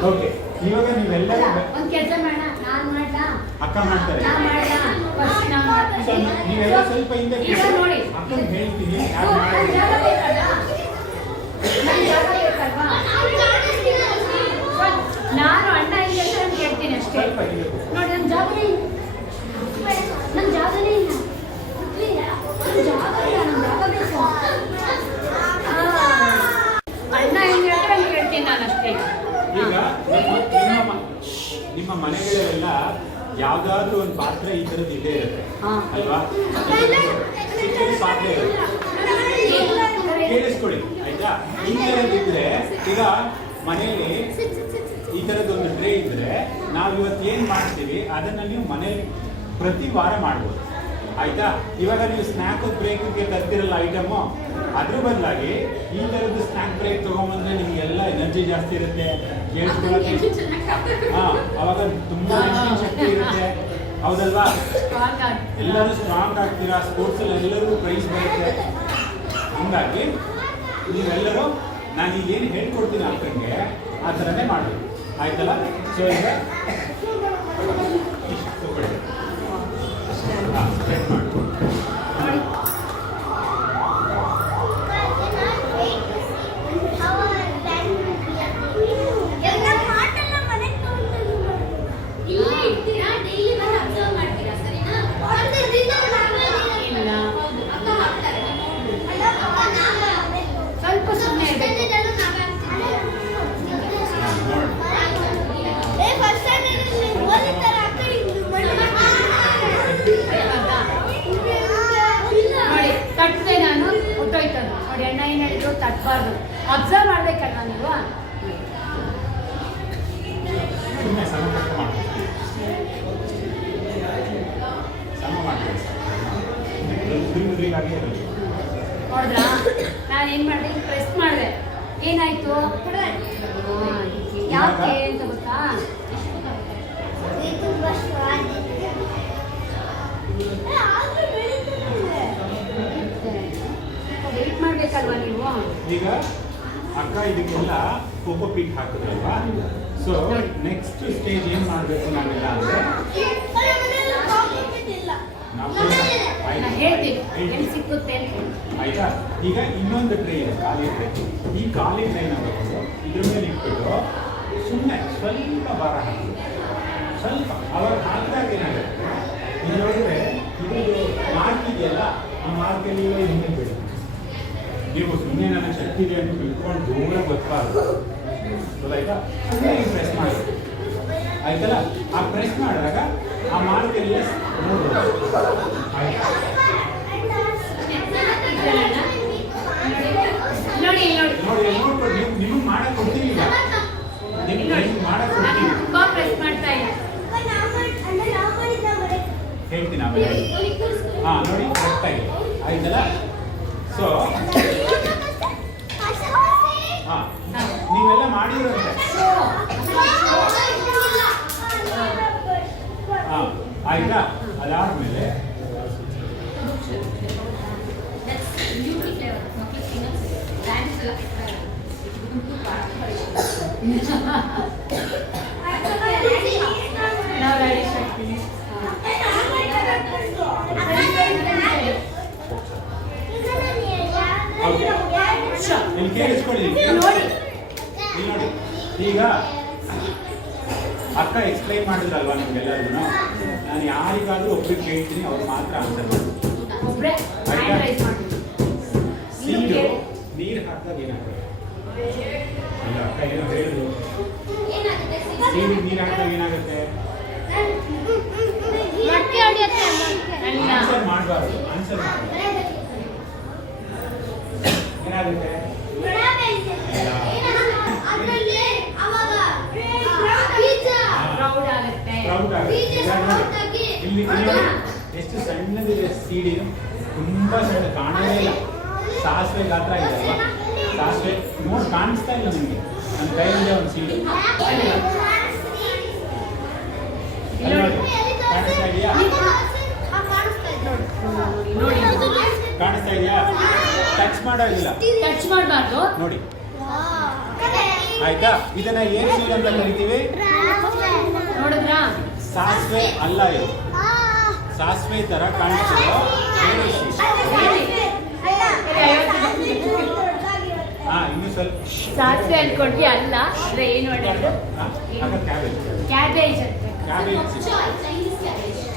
ಓಕೆ, ಇವಾಗ ನೀವೆಲ್ಲರೂ ಒಂದು ಕೆಲಸ ಮಾಡೋಣ, ನಾನು ಮಾಡ್ಲಾ, ಅಕ್ಕ ಮಾಡ್ತಾರೆ. ನೀವೆಲ್ಲ ಸ್ವಲ್ಪ ಹಿಂದೆ ನೋಡಿ, ಅಕ್ಕನಿಗೆ ಹೇಳ್ತೀನಿ ನಾನು ಅಣ್ಣ ಇಲ್ಲಿ ಅಂತ ಹೇಳ್ತೀನಿ ಅಷ್ಟೇ. ಸ್ವಲ್ಪ ಹಿಂದೆ ನೋಡಿ, ನನ್ನ ಜಾಗನೇ ಇಲ್ಲ, ನನ್ನ ಜಾಗನೇ ಇಲ್ಲ, ನನ್ನ ಜಾಗ ಇಲ್ಲ, ನನ್ನ ಜಾಗ ಬೇಕು. ಅಣ್ಣ ಹೆಂಗೆ ಹೇಳ್ತಾರೆ ಹಂಗೆ ಹೇಳ್ತೀನಿ ನಾನು ಅಷ್ಟೇ. ಈಗ ನಿಮ್ಮ ಮನೆಗಳಲ್ಲೆಲ್ಲ ಯಾವ್ದಾದ್ರು ಒಂದು ಪಾತ್ರೆ ಈ ಥರದ್ದು ಇದೇ ಇರುತ್ತೆ ಅಲ್ವಾ? ಚಿಕ್ಕದು ಪಾತ್ರೆ ಇರುತ್ತೆ, ಕೇಳಿಸ್ಕೊಳ್ಳಿ ಆಯ್ತಾ? ಈ ಥರದ್ದಿದ್ರೆ, ಈಗ ಮನೆಯಲ್ಲಿ ಈ ಥರದ್ದೊಂದು ಟ್ರೇ ಇದ್ರೆ ನಾವು ಇವತ್ತು ಏನು ಮಾಡ್ತೀವಿ ಅದನ್ನ ನೀವು ಮನೇಲಿ ಪ್ರತಿ ವಾರ ಮಾಡ್ಬೋದು. ಆಯ್ತಾ? ಇವಾಗ ನೀವು ಸ್ನ್ಯಾಕ್ ಬ್ರೇಕ್ಗೆ ತರ್ತಿರಲ್ಲ ಐಟಮು, ಅದ್ರ ಬದಲಾಗಿ ಈ ಥರದ್ದು ಸ್ನ್ಯಾಕ್ ಬ್ರೇಕ್ ತೊಗೊಂಬಂದ್ರೆ ನಿಮಗೆಲ್ಲ ಎನರ್ಜಿ ಜಾಸ್ತಿ ಇರುತ್ತೆ, ಕೇಳಿಸ್ಕೊಳ್ಳೋಕ್ಕೆ ಅವಾಗ ತುಂಬಾ ಶಕ್ತಿ ಇರುತ್ತೆ. ಹೌದಲ್ವಾ? ಎಲ್ಲರೂ ಸ್ಟ್ರಾಂಗ್ ಆಗ್ತೀರಾ, ಸ್ಪೋರ್ಟ್ಸಲ್ಲಿ ಎಲ್ಲರಿಗೂ ಪ್ರೈಸ್ ಬರುತ್ತೆ. ಹಂಗಾಗಿ ನೀವೆಲ್ಲರೂ ನಾನು ಈಗೇನು ಹೇಳ್ಕೊಡ್ತೀನಿ ಅಕ್ಕಂಗೆ ಆ ಥರನೇ ಮಾಡಬೇಕು. ಆಯ್ತಲ್ಲ? ಸೊ ಈಗ ಇಷ್ಟು ತಗೊಳ್ಳಿ. ಸೆಟ್ ಮಾಡಿ. ಇಲ್ಲೇ ಇಡ್ತೀರಾ, ಡೈಲಿ ಬಂದು ಅಬ್ಸರ್ವ್ ಮಾಡ್ತೀರಾ, ಸರಿನಾ? ಎಲ್ರಿಗಾಗಿ ಇರಲಿ. ನೋಡಿದ್ರಾ ನಾನು ಏನು ಮಾಡಿದೆ ಪ್ರೆಸ್ ಮಾಡಿದೆ ಏನಾಯ್ತು ಯಾಕೆ ಅಂತ ಗೊತ್ತಾ ವೆಯ್ಟ್ ಮಾಡ್ಬೇಕಲ್ವಾ ನೀವು ಈಗ ಅಕ್ಕ ಇದಕ್ಕೆಲ್ಲ ಕೋಕೋ ಪೀಟ್ ಹಾಕಿದ್ರಲ್ವಾ, ಸೊ ನೆಕ್ಸ್ಟ್ ಸ್ಟೇಜ್ ಏನ್ ಮಾಡ್ಬೇಕು ನಾವೆಲ್ಲ ಅಂದ್ರೆ ನಾವು ನಾನು ಹೇಳ್ತೀನಿ ಎಲ್ಲಿ ಸಿಕ್ಕುತ್ತೆ ಅಂತ ಆಯ್ತಾ. ಈಗ ಇನ್ನೊಂದು ಟ್ರೇ ಇದೆ, ಖಾಲಿ ಟ್ರೇ. ಈ ಖಾಲಿ ಟ್ರೈನ ತಗೊಂಡು ಇದ್ರ ಮೇಲೆ ಇಟ್ಬಿಟ್ಟು ಸುಮ್ಮನೆ ಸ್ವಲ್ಪ ಭಾರ ಹಾಕಿ, ಸ್ವಲ್ಪ ಅವಾಗ ಹಾಕಿದಾಗ ಏನಾಗುತ್ತೆ, ಇಲ್ಲಿ ನೋಡಿದ್ರೆ ಇದು ಮಾರ್ಕ್ ಇದೆಯಲ್ಲ, ಆ ಮಾರ್ಕಲ್ಲಿ ಹಿಂದೆ ಬಿಡಿ. ನೀವು ಸುಮ್ಮನೆ ನನ್ನ ಶಕ್ತಿ ಇದೆ ಅಂತ ತಿಳ್ಕೊಂಡು ದೂರ ಗೊತ್ತಾಗಲ್ಲ, ಗೊತ್ತಾಯ್ತಾ? ಸುಮ್ಮನೆ ಪ್ರೆಸ್ ಮಾಡಿ ಆಯ್ತಲ್ಲ. ಆ ಪ್ರೆಸ್ ಮಾಡಿದಾಗ ಆ ಮಾರ್ಕಲ್ಲಿ ಆಯ್ತಾ. ನೋಡಿ ನೋಡಿ ನೋಡಿ ನೋಡ್ಕೊಂಡು ನಿಮಗೆ ಮಾಡಕ್ ಕೊಡ್ತೀನಿ, ಈಗ ನಿಮ್ಗೆ ಮಾಡಕ್ ಕೊಡ್ತೀನಿ, ತುಂಬಾ ಪ್ರೆಸ್ ಮಾಡ್ತಾ ಇಲ್ಲ ಹೇಳ್ತೀನಿ ಆಮೇಲೆ. ನೋಡಿ ಕರೆಕ್ಟ್ ಆಗಿದೆ ಆಯ್ತಲ್ಲ. ಸೊ ನೀವೆಲ್ಲ ಮಾಡಿರೋಂತೆ. ಆಯ್ತಾ. ಅದಾದ್ಮೇಲೆ ನಾವು ರೆಡಿ ಮಾಡ್ತೀವಿ ಇಲ್ಲಿ ಕೇಳಿಸ್ಕೊಳ್ಳಿ, ನೋಡಿ ಇಲ್ಲಿ ನೋಡಿ. ಈಗ ಅಕ್ಕ ಎಕ್ಸ್ಪ್ಲೈನ್ ಮಾಡಿದ್ರಲ್ವಾ ನಿಮ್ಗೆಲ್ಲರಿಗೂ, ನಾನು ಯಾರಿಗಾದ್ರೂ ಒಬ್ರಿಗೆ ಕೇಳ್ತೀನಿ, ಅವ್ರು ಮಾತ್ರ ಆನ್ಸರ್ ಮಾಡಿ. ಒಬ್ರೆ ಹ್ಯಾಂಡ್ ರೈಸ್ ಮಾಡಿ ಸೀಡು ನೀರು ಹಾಕಿದಾಗ ಏನಾಗುತ್ತೆ? ಅಲ್ಲ ಅಕ್ಕ ಏನೋ ಹೇಳಿದ್ರು, ಸೀಡಿಗೆ ನೀರು ಹಾಕಿದಾಗ ಏನಾಗುತ್ತೆ? ಆನ್ಸರ್ ಮಾಡಬಾರ್ದು, ಆನ್ಸರ್ ಮಾಡಬಾರ್ದು. ಏನಾಗುತ್ತೆ? ಪ್ರೌಡ್ ಆಗುತ್ತೆ. ಪ್ರೌಡ್ ಆಗುತ್ತೆ. ಇಲ್ಲಿ ಎಷ್ಟು ಸಣ್ಣದಿದೆ ಸೀಡಿ, ತುಂಬಾ ಸಣ್ಣ, ಕಾಣದೇ ಇಲ್ಲ. ಸಾಸಿವೆ ಗಾತ್ರ ಇದೆ ಅಲ್ವಾ? ಸಾಸಿವೆ ನೋಡಿ ಕಾಣಿಸ್ತಾ ಇಲ್ಲ ನಿಮಗೆ. ನನ್ನ ಕೈಯಿಂದ ಒಂದು ಸೀಡಿ ಕಾಣಿಸ್ತಾ ಇದೆಯಾ? ನೋಡಿ ಕಾಣಿಸ್ತಾ ಇದೆಯಾ? ಟಚ್ ಮಾಡೋದಿಲ್ಲ, ಟಚ್ ಮಾಡಬಾರ್ದು. ನೋಡಿ ಆಯ್ತಾ. ಇದನ್ನ ಏನ್ ಸೀಡ್ ಅಂತ ಕರಿತೀವಿ? ನೋಡಿದ್ರಾ? ಸಾಸಿವೆ ಅಲ್ಲ ಇದು, ಸಾಸಿವೆ ತರ ಕಾಣಿಸ್ತಿರೋ ಬೇರೆ ಸೀಡ್. ಇನ್ನು ಸ್ವಲ್ಪ ಸಾಸಿವೆ ಅನ್ಕೊಂಡ್ವಿ, ಅಲ್ಲ ಅಂದ್ರೆ ಏನು ಮಾಡೋದು? ಕ್ಯಾಬೇಜ್, ಕ್ಯಾಬೇಜ್ ಅಂತ. Cabbage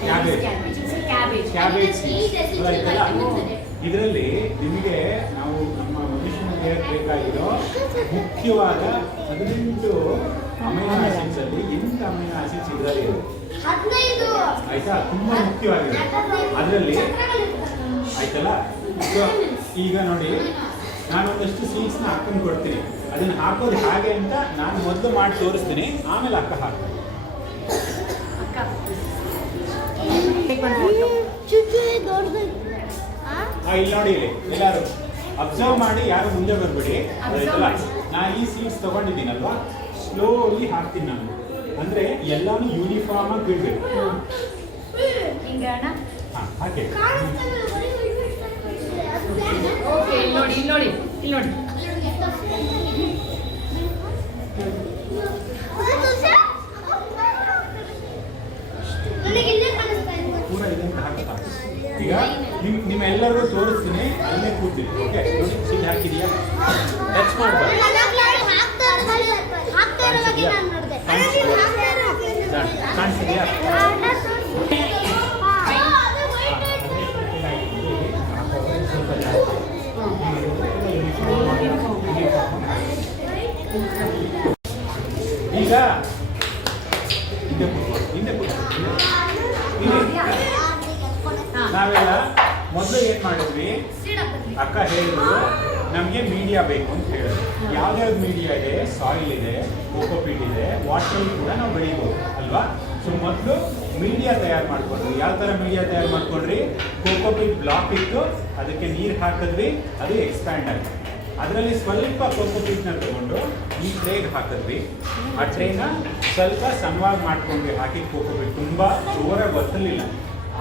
cabbage cabbage cabbage seeds. ಇದರಲ್ಲಿ ನಿಮಗೆ ನಾವು ನಮ್ಮ ಮನುಷ್ಯನಿಗೆ ಬೇಕಾಗಿರೋ ಮುಖ್ಯವಾದ 18 ಅಮೈನೋ ಆಸಿಡ್ಸ್ ಅಲ್ಲಿ 8 ಅಮೈನೋ ಆಸಿಡ್ಸ್ ಇದರಲ್ಲಿ ಇದೆ ಆಯ್ತಾ. ತುಂಬಾ ಮುಖ್ಯವಾಗಿದೆ ಅದರಲ್ಲಿ ಆಯ್ತಲ್ಲ. ಸೊ ಈಗ ನೋಡಿ, ನಾನೊಂದಷ್ಟು ಸೀಡ್ಸ್ನ ಹಾಕೊಂಡು ಕೊಡ್ತೀನಿ, ಅದನ್ನ ಹಾಕೋದು ಹಾಗೆ ಅಂತ ನಾನು ಮೊದಲು ಮಾಡಿ ತೋರಿಸ್ತೀನಿ, ಆಮೇಲೆ ಅಕ್ಕ ಹಾಕ್ತೀನಿ. ಇಲ್ಲಿ ನೋಡಿ, ಇಲ್ಲಿ ಎಲ್ಲಾರು ಅಬ್ಸರ್ವ್ ಮಾಡಿ, ಯಾರು ಮುಂದೆ ಬರ್ಬೇಡಿ ಆಯ್ತಲ್ಲ. ನಾನು ಈ ಸೀಡ್ಸ್ ತಗೊಂಡಿದ್ದೀನಲ್ವಾ, ಸ್ಲೋಲಿ ಹಾಕ್ತೀನಿ ನಾನು, ಅಂದ್ರೆ ಎಲ್ಲಾನು ಯೂನಿಫಾರ್ಮ್ ಆಗಿ ಬೀಳ್ಬೇಕು. ಹಾಗೆ ಓಕೆ, ಇಲ್ಲಿ ನೋಡಿ ಇಲ್ಲಿ ನೋಡಿ ಇಲ್ಲಿ ನೋಡಿ. ಪೂರ ಇದಂತ ಹಾಕ್ತಾ ಈಗ ನಿಮ್ಮೆಲ್ಲರಿಗೂ ತೋರಿಸ್ತೀನಿ, ಅಲ್ಲೇ ಕೂತೀನಿ. ಓಕೆ, ನೋಡಿ ಸೀಡ್ ಹಾಕಿದೀಯಾ? ಟಚ್ ಮಾಡಬಾರ್ದು. ಕಾಣಿಸ್ತಿದ್ಯಾ? ಈಗ ಹಿಂದೆ ನಾವೆಲ್ಲ ಮೊದಲು ಏನ್ ಮಾಡಿದ್ವಿ? ಅಕ್ಕ ಹೇಳಿದ್ರು ನಮಗೆ ಮೀಡಿಯಾ ಬೇಕು ಅಂತ ಹೇಳಿದ್ರು. ಯಾವ್ದಾವ್ದು ಮೀಡಿಯಾ ಇದೆ? ಸಾಯಿಲ್ ಇದೆ, ಕೋಕೋಪೀಟ್ ಇದೆ, ವಾಟರ್ ಕೂಡ ನಾವು ಬೆಳಿಬೋದು ಅಲ್ವಾ. ಸೊ ಮೊದಲು ಮೀಡಿಯಾ ತಯಾರು ಮಾಡ್ಕೊಂಡ್ರಿ. ಯಾವ ತರ ಮೀಡಿಯಾ ತಯಾರು ಮಾಡ್ಕೊಂಡ್ರಿ? ಕೋಕೋಪೀಟ್ ಬ್ಲಾಕ್ ಇತ್ತು, ಅದಕ್ಕೆ ನೀರು ಹಾಕಿದ್ವಿ, ಅದು ಎಕ್ಸ್ಪ್ಯಾಂಡ್ ಆಯ್ತು. ಅದರಲ್ಲಿ ಸ್ವಲ್ಪ ಕೋಕೋಪೀಟ್ನ ತಗೊಂಡು ಈ ಟ್ರೇಗೆ ಹಾಕಿದ್ವಿ. ಆ ಟ್ರೇನ ಸ್ವಲ್ಪ ಸಣ್ಣವಾಗಿ ಮಾಡ್ಕೊಂಡ್ವಿ, ಹಾಕಿ ಕೋಕೋಪೀಟ್ ತುಂಬ ಜೋರಾಗಿ ಒತ್ತಲಿಲ್ಲ.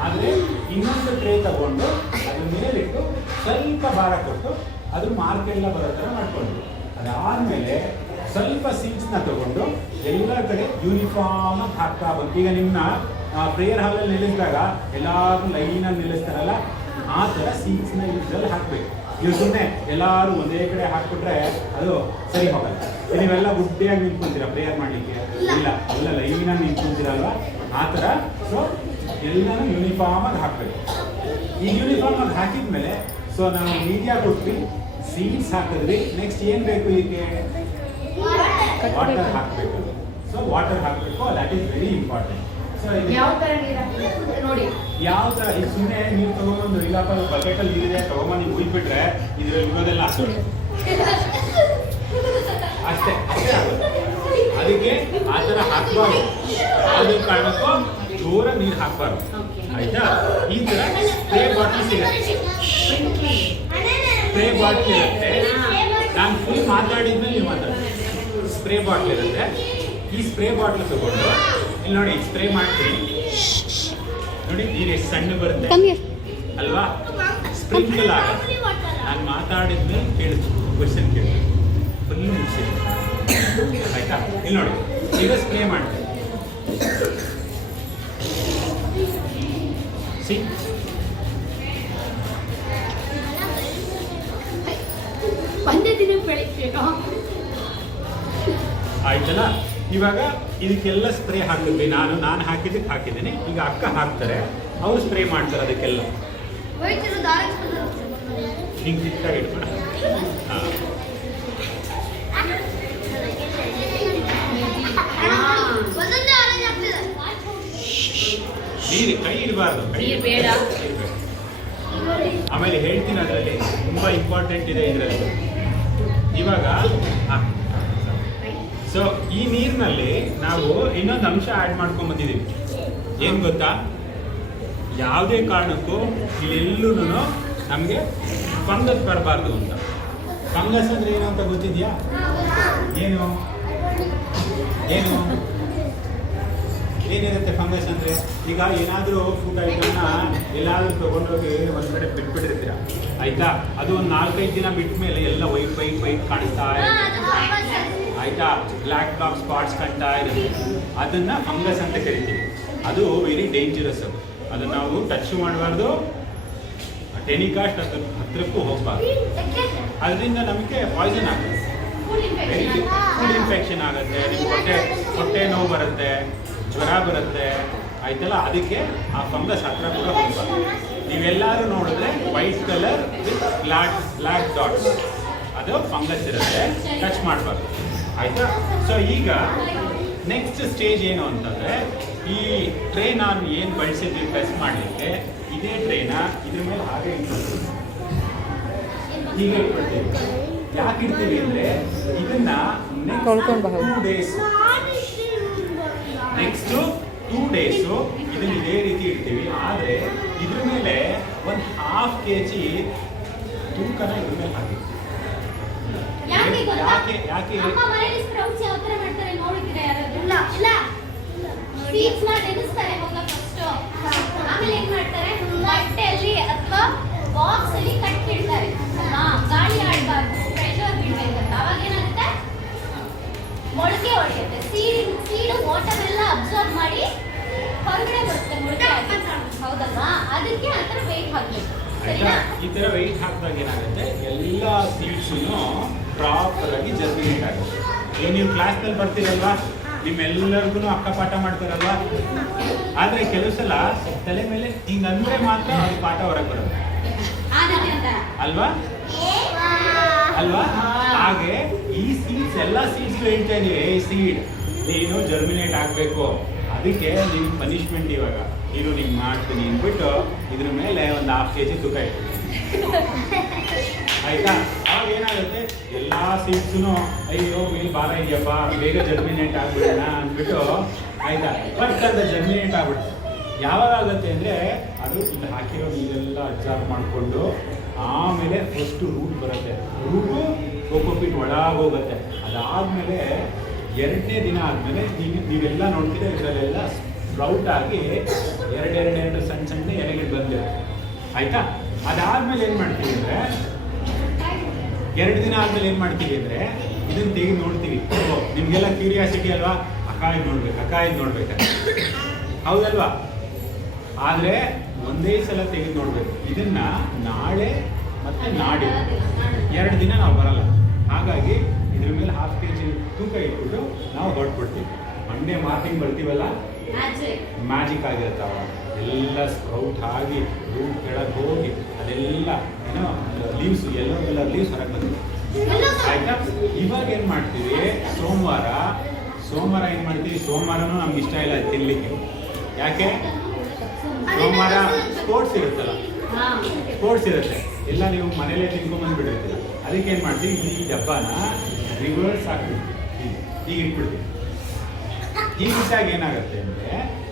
ಆದರೆ ಇನ್ನೊಂದು ಟ್ರೇ ತಗೊಂಡು ಅದ್ರ ಮೇಲಿಟ್ಟು ಸ್ವಲ್ಪ ಭಾರ ಕೊಟ್ಟು ಅದ್ರ ಮಾರ್ಕೆಲ್ಲ ಬರೋ ಥರ ಮಾಡ್ಕೊಂಡ್ವಿ. ಅದಾದಮೇಲೆ ಸ್ವಲ್ಪ ಸೀಡ್ಸ್ನ ತಗೊಂಡು ಎಲ್ಲ ಕಡೆ ಯೂನಿಫಾರ್ಮ್ ಆಗಿ ಹಾಕ್ತಾ ಬಂತು. ಈಗ ನಿಮ್ಮ ಪ್ರೇಯರ್ ಹಾಲಲ್ಲಿ ನಿಲ್ಲಿಸಿದಾಗ ಎಲ್ಲರೂ ಲೈನಾಗಿ ನಿಲ್ಲಿಸ್ತಾರಲ್ಲ, ಆ ಥರ ಸೀಡ್ಸ್ನ ಇದ್ರಲ್ಲಿ ಹಾಕಬೇಕು. ನೀವು ಸುಮ್ಮನೆ ಎಲ್ಲರೂ ಒಂದೇ ಕಡೆ ಹಾಕ್ಬಿಟ್ರೆ ಅದು ಸರಿ ಹೋಗಲ್ಲ. ನೀವೆಲ್ಲ ಗುಡ್ಡೆಯಾಗಿ ನಿಂತ್ಕೊಂತೀರಾ ಪ್ರೇಯರ್ ಮಾಡಲಿಕ್ಕೆ? ಇಲ್ಲ, ಎಲ್ಲ ಲೈನಾಗಿ ನಿಂತ್ಕೊಂತೀರಲ್ವ, ಆ ಥರ. ಸೊ ಎಲ್ಲನೂ ಯೂನಿಫಾರ್ಮ್ ಆಗಿ ಹಾಕಬೇಕು. ಈ ಯೂನಿಫಾರ್ಮ್ ಆಗಿ ಹಾಕಿದ್ಮೇಲೆ ಸೊ ನಾವು ಮೀಡಿಯಾ ಕೊಟ್ವಿ, ಸೀಡ್ಸ್ ಹಾಕಿದ್ವಿ. ನೆಕ್ಸ್ಟ್ ಏನು ಬೇಕು ಇದಕ್ಕೆ? ವಾಟರ್ ಹಾಕಬೇಕು. ಸೊ ವಾಟರ್ ಹಾಕಬೇಕು, that is very important. So ಯಾವ ತರ ನೀರು ಹಾಕ್ಬೇಕು ನೋಡಿ. ಯಾವ ಥರ ಈಗ ಸುಮ್ಮನೆ ನೀರು ತೊಗೊಂಬಂದು ಇಲ್ಲಪ್ಪ ಬಕೆಟಲ್ಲಿ ನೀರಿದೆ ತೊಗೊಂಬಂದು ನೀವು ಉಯ್ಬಿಟ್ರೆ ಇದ್ರಲ್ಲಿ ಇರೋದೆಲ್ಲ ಹಾಕೋದು ಅಷ್ಟೇ ಆಗೋದು. ಅದಕ್ಕೆ ಆ ಥರ ಹಾಕಬಾರ್ದು. ಯಾವುದೇ ಕಾರಣಕ್ಕೂ ಜೋರ ನೀರು ಹಾಕಬಾರ್ದು, ಆಯ್ತಾ? ಈ ಥರ ಸ್ಪ್ರೇ ಬಾಟಲ್ ಸಿಗುತ್ತೆ. ಸ್ಪ್ರೇ ಬಾಟಲ್ ಇರುತ್ತೆ. ನಾನು ಫುಲ್ ಮಾತಾಡಿದ್ಮೇಲೆ ನೀವು ಮಾತಾಡಿ. ಸ್ಪ್ರೇ ಬಾಟ್ಲ್ ಇರುತ್ತೆ. ಈ ಸ್ಪ್ರೇ ಬಾಟ್ಲ್ ತಗೊಂಡು ಇಲ್ಲಿ ನೋಡಿ ಸ್ಪ್ರೇ ಮಾಡ್ತೀನಿ. ನೋಡಿ ನೀರು ಎಷ್ಟು ಸಣ್ಣ ಬರುತ್ತೆ ಅಲ್ವಾ? ಸ್ಪ್ರಿಂಕಲ್ ಆಗುತ್ತೆ. ನಾನು ಮಾತಾಡಿದ್ಮೇಲೆ ಕೇಳಿದ್ರು, ಕ್ವೆಶನ್ ಕೇಳಿದ್ರು, ಫುಲ್ ಮುಗಿಸಿದ್ರು, ಆಯ್ತಾ? ಇಲ್ಲಿ ನೋಡಿ ಈಗ ಸ್ಪ್ರೇ ಮಾಡ್ತೀನಿ. ಸಿ ಒಂದೇ ದಿನ ಬೆಳಿಗ್ಗೆ ಆಯ್ತಲ್ಲ? ಇವಾಗ ಇದಕ್ಕೆಲ್ಲ ಸ್ಪ್ರೇ ಹಾಕಿದ್ವಿ. ನಾನು ಹಾಕಿದ್ದಕ್ಕೆ ಹಾಕಿದ್ದೀನಿ. ಈಗ ಅಕ್ಕ ಹಾಕ್ತಾರೆ, ಅವ್ರು ಸ್ಪ್ರೇ ಮಾಡ್ತಾರೆ ಅದಕ್ಕೆಲ್ಲ. ಹಿಂಗೆ ಚಿಕ್ಕಾಗಿ ಇಟ್ಬೇಡ. ನೀರು ಕೈ ಇಡಬಾರ್ದು, ನೀರು ಬೇಡ. ಆಮೇಲೆ ಹೇಳ್ತೀನಿ, ಅದರಲ್ಲಿ ತುಂಬ ಇಂಪಾರ್ಟೆಂಟ್ ಇದೆ ಇದರಲ್ಲಿ. ಇವಾಗ ಸೊ ಈ ನೀರಿನಲ್ಲಿ ನಾವು ಇನ್ನೊಂದು ಅಂಶ ಆ್ಯಡ್ ಮಾಡ್ಕೊಂಡು ಬಂದಿದ್ದೀವಿ. ಏನು ಗೊತ್ತಾ? ಯಾವುದೇ ಕಾರಣಕ್ಕೂ ಇಲ್ಲೆಲ್ಲೂ ನಮಗೆ ಫಂಗಸ್ ಬರಬಾರ್ದು ಅಂತ. ಫಂಗಸ್ ಅಂದರೆ ಏನು ಅಂತ ಗೊತ್ತಿದೆಯಾ? ಏನು ಏನು ಏನಿರುತ್ತೆ ಫಂಗಸ್ ಅಂದರೆ? ಈಗ ಏನಾದರೂ ಫುಡ್ ಐಟಮ್ನ ಎಲ್ಲಾದರೂ ತೊಗೊಂಡೋಗಿ ಒಂದು ಕಡೆ ಬಿಟ್ಬಿಟ್ಟಿರ್ತೀರ, ಆಯಿತಾ? ಅದು ಒಂದು 4-5 ದಿನ ಬಿಟ್ಟ ಮೇಲೆ ಎಲ್ಲ ವೈಟ್ ಕಾಣಿಸ್ತಾ ಇರುತ್ತೆ, ಆಯಿತಾ? ಬ್ಲ್ಯಾಕ್ ಸ್ಪಾಟ್ಸ್ ಕಾಣ್ತಾ ಇರುತ್ತೆ. ಅದನ್ನು ಫಂಗಸ್ ಅಂತ ಕರಿತೀವಿ. ಅದು ವೆರಿ ಡೇಂಜರಸ್. ಅದನ್ನು ನಾವು ಟಚ್ ಮಾಡಬಾರ್ದು, ಟೆನಿಕಾಸ್ಟ್ ಅದ್ರ ಹತ್ರಕ್ಕೂ ಹೋಗಬಾರ್ದು. ಅದರಿಂದ ನಮಗೆ ಪಾಯ್ಸನ್ ಆಗುತ್ತೆ, ಫುಡ್ ಇನ್ಫೆಕ್ಷನ್ ಆಗುತ್ತೆ, ಹೊಟ್ಟೆ ನೋವು ಬರುತ್ತೆ, ಜ್ವರ ಬರುತ್ತೆ, ಆಯ್ತಲ್ಲ? ಅದಕ್ಕೆ ಆ ಫಂಗಸ್ ಹತ್ರ ಕೂಡ ಹೋಗಬಾರ್ದು. ನೀವೆಲ್ಲರೂ ನೋಡಿದ್ರೆ white colour with black dots, ಅದು ಫಂಗಸ್ ಇರುತ್ತೆ, ಟಚ್ ಮಾಡಬಾರ್ದು, ಆಯಿತಾ? ಸೊ ಈಗ ನೆಕ್ಸ್ಟ್ ಸ್ಟೇಜ್ ಏನು ಅಂತಂದರೆ, ಈ ಟ್ರೇ ನಾನು ಏನು ಬಳಸಿದ್ವಿ ಟೆಸ್ಟ್ ಮಾಡಲಿಕ್ಕೆ, ಇದೇ ಟ್ರೇನ ಇದ್ರ ಮೇಲೆ ಹಾಗೆ ಇಟ್ಕೊಳ್ತೀವಿ. ಈಗ ಇಟ್ಕೊಳ್ತೀವಿ. ಯಾಕೆ ಇಡ್ತೀವಿ ಅಂದರೆ ಇದನ್ನ ನೆಕ್ಸ್ಟ್ 2 ಡೇಸು ಇದನ್ನ ಇದೇ ರೀತಿ ಇಡ್ತೀವಿ. ಆದರೆ ಇದ್ರ ಮೇಲೆ ಒಂದು 1/2 kg ತೂಕನ ಇದ್ರ ಮೇಲೆ ಹಾಕಿರ್ತೀವಿ. ಯಾಕೆ ಅಮ್ಮ ಮನೆಯಲ್ಲಿ ಸ್ಪ್ರೌಟ್ಸ್ ಯಾವ ತರ ಮಾಡ್ತಾರೆ ನೋಡಿದ್ದೀರಾ ಯಾರಾದ್ರೂ? ಇಲ್ಲ. ಸೀಡ್ಸ್ ನ ನೆನೆಸ್ತಾರೆ ಮೊದಲು ಫಸ್ಟ್, ಆಮೇಲೆ ಏನ್ ಮಾಡ್ತಾರೆ, ಬಟ್ಟೆಯಲ್ಲಿ ಅಥವಾ ಬಾಕ್ಸ್ ಅಲ್ಲಿ ಕಟ್ಟಿಡ್ತಾರೆ. ಗಾಳಿ ಆಡಬಾರ್ದು, ಪ್ರೆಷರ್ ಬಿಡ್ಬೇಕಂತ. ಅವಾಗ ಏನಾಗುತ್ತೆ, ಮೊಳಕೆ ಹೊಡೆಯುತ್ತೆ. ಸೀಡ್ ವಾಟರ್ ಎಲ್ಲ ಅಬ್ಸರ್ವ್ ಮಾಡಿ ಹೊರಗಡೆ ಬರುತ್ತೆ, ಮೊಳಕೆ ಹೌದಲ್ವಾ? ಅದಕ್ಕೆ ಆ ಥರ ವೆಯ್ಟ್ ಹಾಕ್ಬೇಕು, ಸರಿನಾ? ಈ ಥರ ವೆಯ್ಟ್ ಹಾಕಿದಾಗ ಏನಾಗುತ್ತೆ, ಎಲ್ಲ ಸೀಡ್ಸೂ ಪ್ರಾಪರ್ ಆಗಿ ಜರ್ಮಿನೇಟ್ ಆಗುತ್ತೆ. ಈಗ ನೀವು ಕ್ಲಾಸ್ನಲ್ಲಿ ಬರ್ತೀರಲ್ವಾ, ನಿಮ್ಮೆಲ್ಲರಿಗೂ ಅಕ್ಕ ಪಾಠ ಮಾಡ್ತಾರಲ್ವಾ? ಆದರೆ ಕೆಲವು ಸಲ ತಲೆ ಮೇಲೆ ಹಿಂಗಂದ್ರೆ ಮಾತ್ರ ಅದು ಪಾಠ ಹೊರಗೆ ಬರುತ್ತೆ ಅಲ್ವಾ? ಹಾಗೆ ಈ ಸೀಡ್ಸ್ ಎಲ್ಲ ಸೀಡ್ಸ್ ಹೇಳ್ತಾ ಇದೀವಿ, ಈ ಸೀಡ್ ನೀನು ಜರ್ಮಿನೇಟ್ ಆಗಬೇಕು. ಅದಕ್ಕೆ ನಿಮ್ಗೆ ಪನಿಷ್ಮೆಂಟ್ ಇವಾಗ ನೀನು ನಿಮ್ಗೆ ಮಾಡ್ತೀನಿ ಅಂದ್ಬಿಟ್ಟು ಇದ್ರ ಮೇಲೆ ಒಂದು 1/2 kg ತೂಕ ಇಟ್ಟು, ಆಯ್ತಾ? ಅವಾಗ ಏನಾಗುತ್ತೆ, ಎಲ್ಲ ಸೀಡ್ಸೂ ಅಯ್ಯೋ ಮೇಲೆ ಭಾರ ಇದೆಯಪ್ಪ, ಬೇಗ ಜರ್ಮಿನೇಟ್ ಆಗ್ಬಿಡೋಣ ಅಂದ್ಬಿಟ್ಟು, ಆಯ್ತಾ? ಬಟ್ ಅದು ಜರ್ಮಿನೇಟ್ ಆಗ್ಬಿಡುತ್ತೆ. ಯಾವಾಗ ಆಗುತ್ತೆ ಅಂದರೆ ಅದು ಇಲ್ಲಿ ಹಾಕಿರೋ ನೀರೆಲ್ಲ ಅಬ್ಸಾರ್ಬ್ ಮಾಡಿಕೊಂಡು ಆಮೇಲೆ ಫಸ್ಟು ರೂಟ್ ಬರುತ್ತೆ. ರೂಟು ಕೋಕೋಪೀಟ್ ಒಳಗೆ ಹೋಗುತ್ತೆ. ಅದಾದಮೇಲೆ 2ನೇ ದಿನ ಆದಮೇಲೆ ನೀವೆಲ್ಲ ನೋಡ್ತೀರಾ ಇದರಲ್ಲೆಲ್ಲ ಸ್ಪ್ರೌಟ್ ಆಗಿ ಎರಡು ಸಣ್ಣ ಎಲೆಗಳು ಬಂದಿವೆ. ಆಯಿತಾ? ಅದಾದಮೇಲೆ ಏನು ಮಾಡ್ತೀವಿ ಅಂದರೆ 2 ದಿನ ಆದಮೇಲೆ ಏನು ಮಾಡ್ತೀವಿ ಅಂದರೆ ಇದನ್ನು ತೆಗೆದು ನೋಡ್ತೀವಿ. ನಿಮಗೆಲ್ಲ ಕ್ಯೂರಿಯಾಸಿಟಿ ಅಲ್ವಾ, ಅಕ್ಕ ಇದು ನೋಡ್ಬೇಕು ಹೌದಲ್ವಾ? ಆದರೆ ಒಂದೇ ಸಲ ತೆಗೆದು ನೋಡ್ಬೇಕು. ಇದನ್ನ ನಾಳೆ ಮತ್ತು ನಾಡಿದ್ದು 2 ದಿನ ನಾವು ಬರಲ್ಲ. ಹಾಗಾಗಿ ಇದ್ರ ಮೇಲೆ 1/2 kg ತೂಕ ಇಟ್ಬಿಟ್ಟು ನಾವು ಹೊರಟ್ಬಿಡ್ತೀವಿ. ಮಂಡೇ ಮಾರ್ನಿಂಗ್ ಬರ್ತೀವಲ್ಲ, ಮ್ಯಾಜಿಕ್ ಆಗಿರುತ್ತೆ. ಅವಾಗ ಎಲ್ಲ ಸ್ಪ್ರೌಟ್ ಆಗಿ ರೂಟ್ ಕೆಳಗೆ ಹೋಗಿ ಅದೆಲ್ಲ ಏನೋ ಲೀವ್ಸ್ ಎಲ್ಲೋ ಲೀವ್ಸ್ ಹೊರಗೆ ಬಂದಿದೆ. ಆಯ್ತಾ? ಇವಾಗ ಏನು ಮಾಡ್ತೀವಿ, ಸೋಮವಾರ ಏನು ಮಾಡ್ತೀವಿ, ಸೋಮವಾರನೂ ನಮ್ಗೆ ಇಷ್ಟ ಇಲ್ಲ ತಿನ್ನಲಿಕ್ಕೆ. ಯಾಕೆ? ಸೋಮವಾರ ಸ್ಪೋರ್ಟ್ಸ್ ಇರುತ್ತಲ್ಲ, ಸ್ಪೋರ್ಟ್ಸ್ ಇರುತ್ತೆ, ಎಲ್ಲ ನೀವು ಮನೇಲೇ ತಿನ್ಕೊಂಬಂದ್ಬಿಟ್ಟಿರ್ತೀರ. ಅದಕ್ಕೆ ಏನು ಮಾಡ್ತೀವಿ, ಈ ಡಬ್ಬನ ರಿವರ್ಸ್ ಹಾಕ್ಬಿಡ್ತೀವಿ, ಈಗ ಇಟ್ಬಿಡ್ತೀವಿ. ಈಗಿದ್ದಾಗ ಏನಾಗುತ್ತೆ ಅಂದರೆ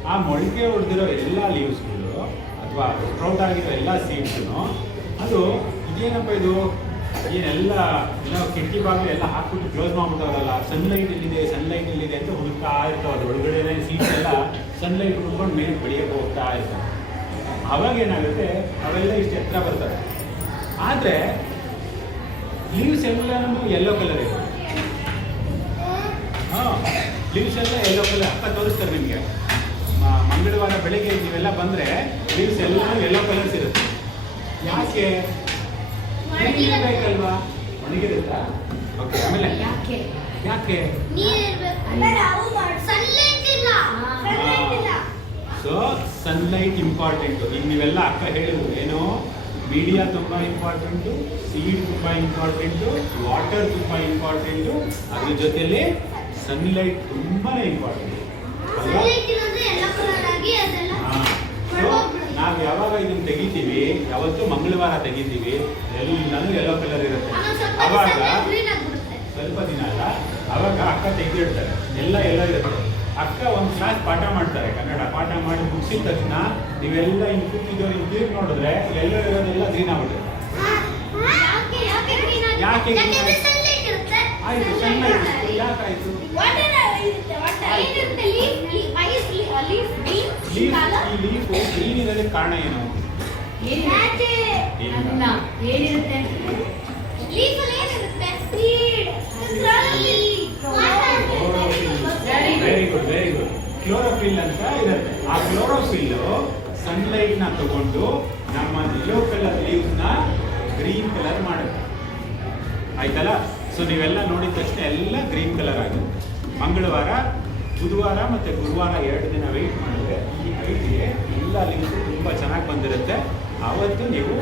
ಆ ಮೊಳಕೆ ಹೊಡೆದಿರೋ ಎಲ್ಲ ಲೀವ್ಸ್ಗಳು ಅಥವಾ ಸ್ಪ್ರೌಟ್ ಆಗಿರೋ ಎಲ್ಲ ಸೀಡ್ಸು ಅದು ಇದೇನಪ್ಪ ಇದು ಏನೆಲ್ಲ ಏನೋ ಕಿಟಕಿ ಬಾಗಿಲು ಎಲ್ಲ ಹಾಕ್ಬಿಟ್ಟು ಕ್ಲೋಸ್ ಮಾಡ್ಬಿಟ್ಟವ್ರಲ್ಲ, ಸನ್ಲೈಟ್ ಇಲ್ಲಿದೆ ಅಂತ ಹುಡುಕ್ತಾ ಇರ್ತಾವೆ. ಅದ್ರ ಒಳಗಡೆ ಸೀಡ್ಸ್ ಎಲ್ಲ ಸನ್ಲೈಟ್ ಹುಡ್ಕೊಂಡು ಮೇಲೆ ಬೆಳೆಯೋಕೆ ಹೋಗ್ತಾ ಇರ್ತಾರೆ. ಅವಾಗ ಏನಾಗುತ್ತೆ, ಅವೆಲ್ಲ ಇಷ್ಟು ಎತ್ತರ ಬರ್ತವೆ. ಆದರೆ ಲೀವ್ಸ್ ಎಲ್ಲನೂ ಯೆಲ್ಲೋ ಕಲರ್ ಇದೆ. ಲೀವ್ಸ್ ಎಲ್ಲ ಯೆಲ್ಲೋ ಕಲರ್. ಅಕ್ಕ ತೋರಿಸ್ತಾರೆ ನಿಮಗೆ. ಮಂಗಳವಾರ ಬೆಳಿಗ್ಗೆ ನೀವೆಲ್ಲ ಬಂದರೆ ಲೀವ್ಸ್ ಎಲ್ಲನೂ ಯೆಲ್ಲೋ ಕಲರ್ಸ್ ಇರುತ್ತೆ. ಯಾಕೆ? ಬೇಕಲ್ವಾ? ಒಣಗಿರುತ್ತಾ? ಓಕೆ. ಆಮೇಲೆ ಯಾಕೆ? So sunlight important. ಈಗ ನೀವೆಲ್ಲ ಅಕ್ಕ ಹೇಳಿದ್ರು ಏನೋ, ಮೀಡಿಯಾ ತುಂಬ ಇಂಪಾರ್ಟೆಂಟು, ಸೀಡ್ ತುಂಬ ಇಂಪಾರ್ಟೆಂಟು, ವಾಟರ್ ತುಂಬ ಇಂಪಾರ್ಟೆಂಟು, ಅದ್ರ ಜೊತೆಲಿ ಸನ್ಲೈಟ್ ತುಂಬಾ ಇಂಪಾರ್ಟೆಂಟ್. ನಾವು ಯಾವಾಗ ಇದನ್ನು ತೆಗಿತೀವಿ, ಯಾವತ್ತು ಮಂಗಳವಾರ ತೆಗಿತೀವಿ, ಎಲ್ಲನೂ ಯೆಲ್ಲೋ ಕಲರ್ ಇರುತ್ತೆ. ಅವಾಗ ಸ್ವಲ್ಪ ದಿನ ಅಲ್ಲ, ಅವಾಗ ಅಕ್ಕ ತೆಗೆದಿಡ್ತಾರೆ, ಎಲ್ಲ ಇರುತ್ತೆ. ಅಕ್ಕ ಒಂದು ಕ್ಲಾಸ್ ಪಾಠ ಮಾಡ್ತಾರೆ, ಕನ್ನಡ ಪಾಠ ಮಾಡಿ ಮುಗಿಸಿದ ತಕ್ಷಣ ನೀವೆಲ್ಲ ಹಿಂಗೆ ಕೂತಿದ್ದೋ ಹಿಂಗೆ ತಿರುಗಿ ನೋಡಿದ್ರೆ ಎಲ್ಲೋ ಇರೋದೆಲ್ಲ ಗ್ರೀನ್ ಆಗ್ಬಿಡುತ್ತೆ. ಯಾಕೆ? ಆಯ್ತು, ಸನ್ಲೈಟ್ ಯಾಕಾಯ್ತು? ಈ ಲೀಫ್ ಗ್ರೀನ್ ಇರೋದಕ್ಕೆ ಕಾರಣ ಏನು? Very good. ಕ್ಲೋರೋಫಿಲ್ ಅಂತ ಇರುತ್ತೆ. ಆ ಕ್ಲೋರೋಫಿಲ್ ಸನ್ಲೈಟ್ ನ ತಗೊಂಡು ನಮ್ಮ ಯೆಲ್ಲೋ ಕಲರ್ ಲೀವ್ಸ್ ನ ಗ್ರೀನ್ ಕಲರ್ ಮಾಡುತ್ತೆ. ಆಯ್ತಲ್ಲ? ಸೊ ನೀವೆಲ್ಲ ನೋಡಿದ ತಕ್ಷಣ ಎಲ್ಲ ಗ್ರೀನ್ ಕಲರ್ ಆಗುತ್ತೆ. ಮಂಗಳವಾರ, ಬುಧವಾರ ಮತ್ತು ಗುರುವಾರ 2 ದಿನ ವೆಯ್ಟ್ ಮಾಡಿದ್ರೆ ಈ ಹೈಟ್ಗೆ ಎಲ್ಲ ಲೀವ್ಸು ತುಂಬ ಚೆನ್ನಾಗಿ ಬಂದಿರುತ್ತೆ. ಆವತ್ತು ನೀವು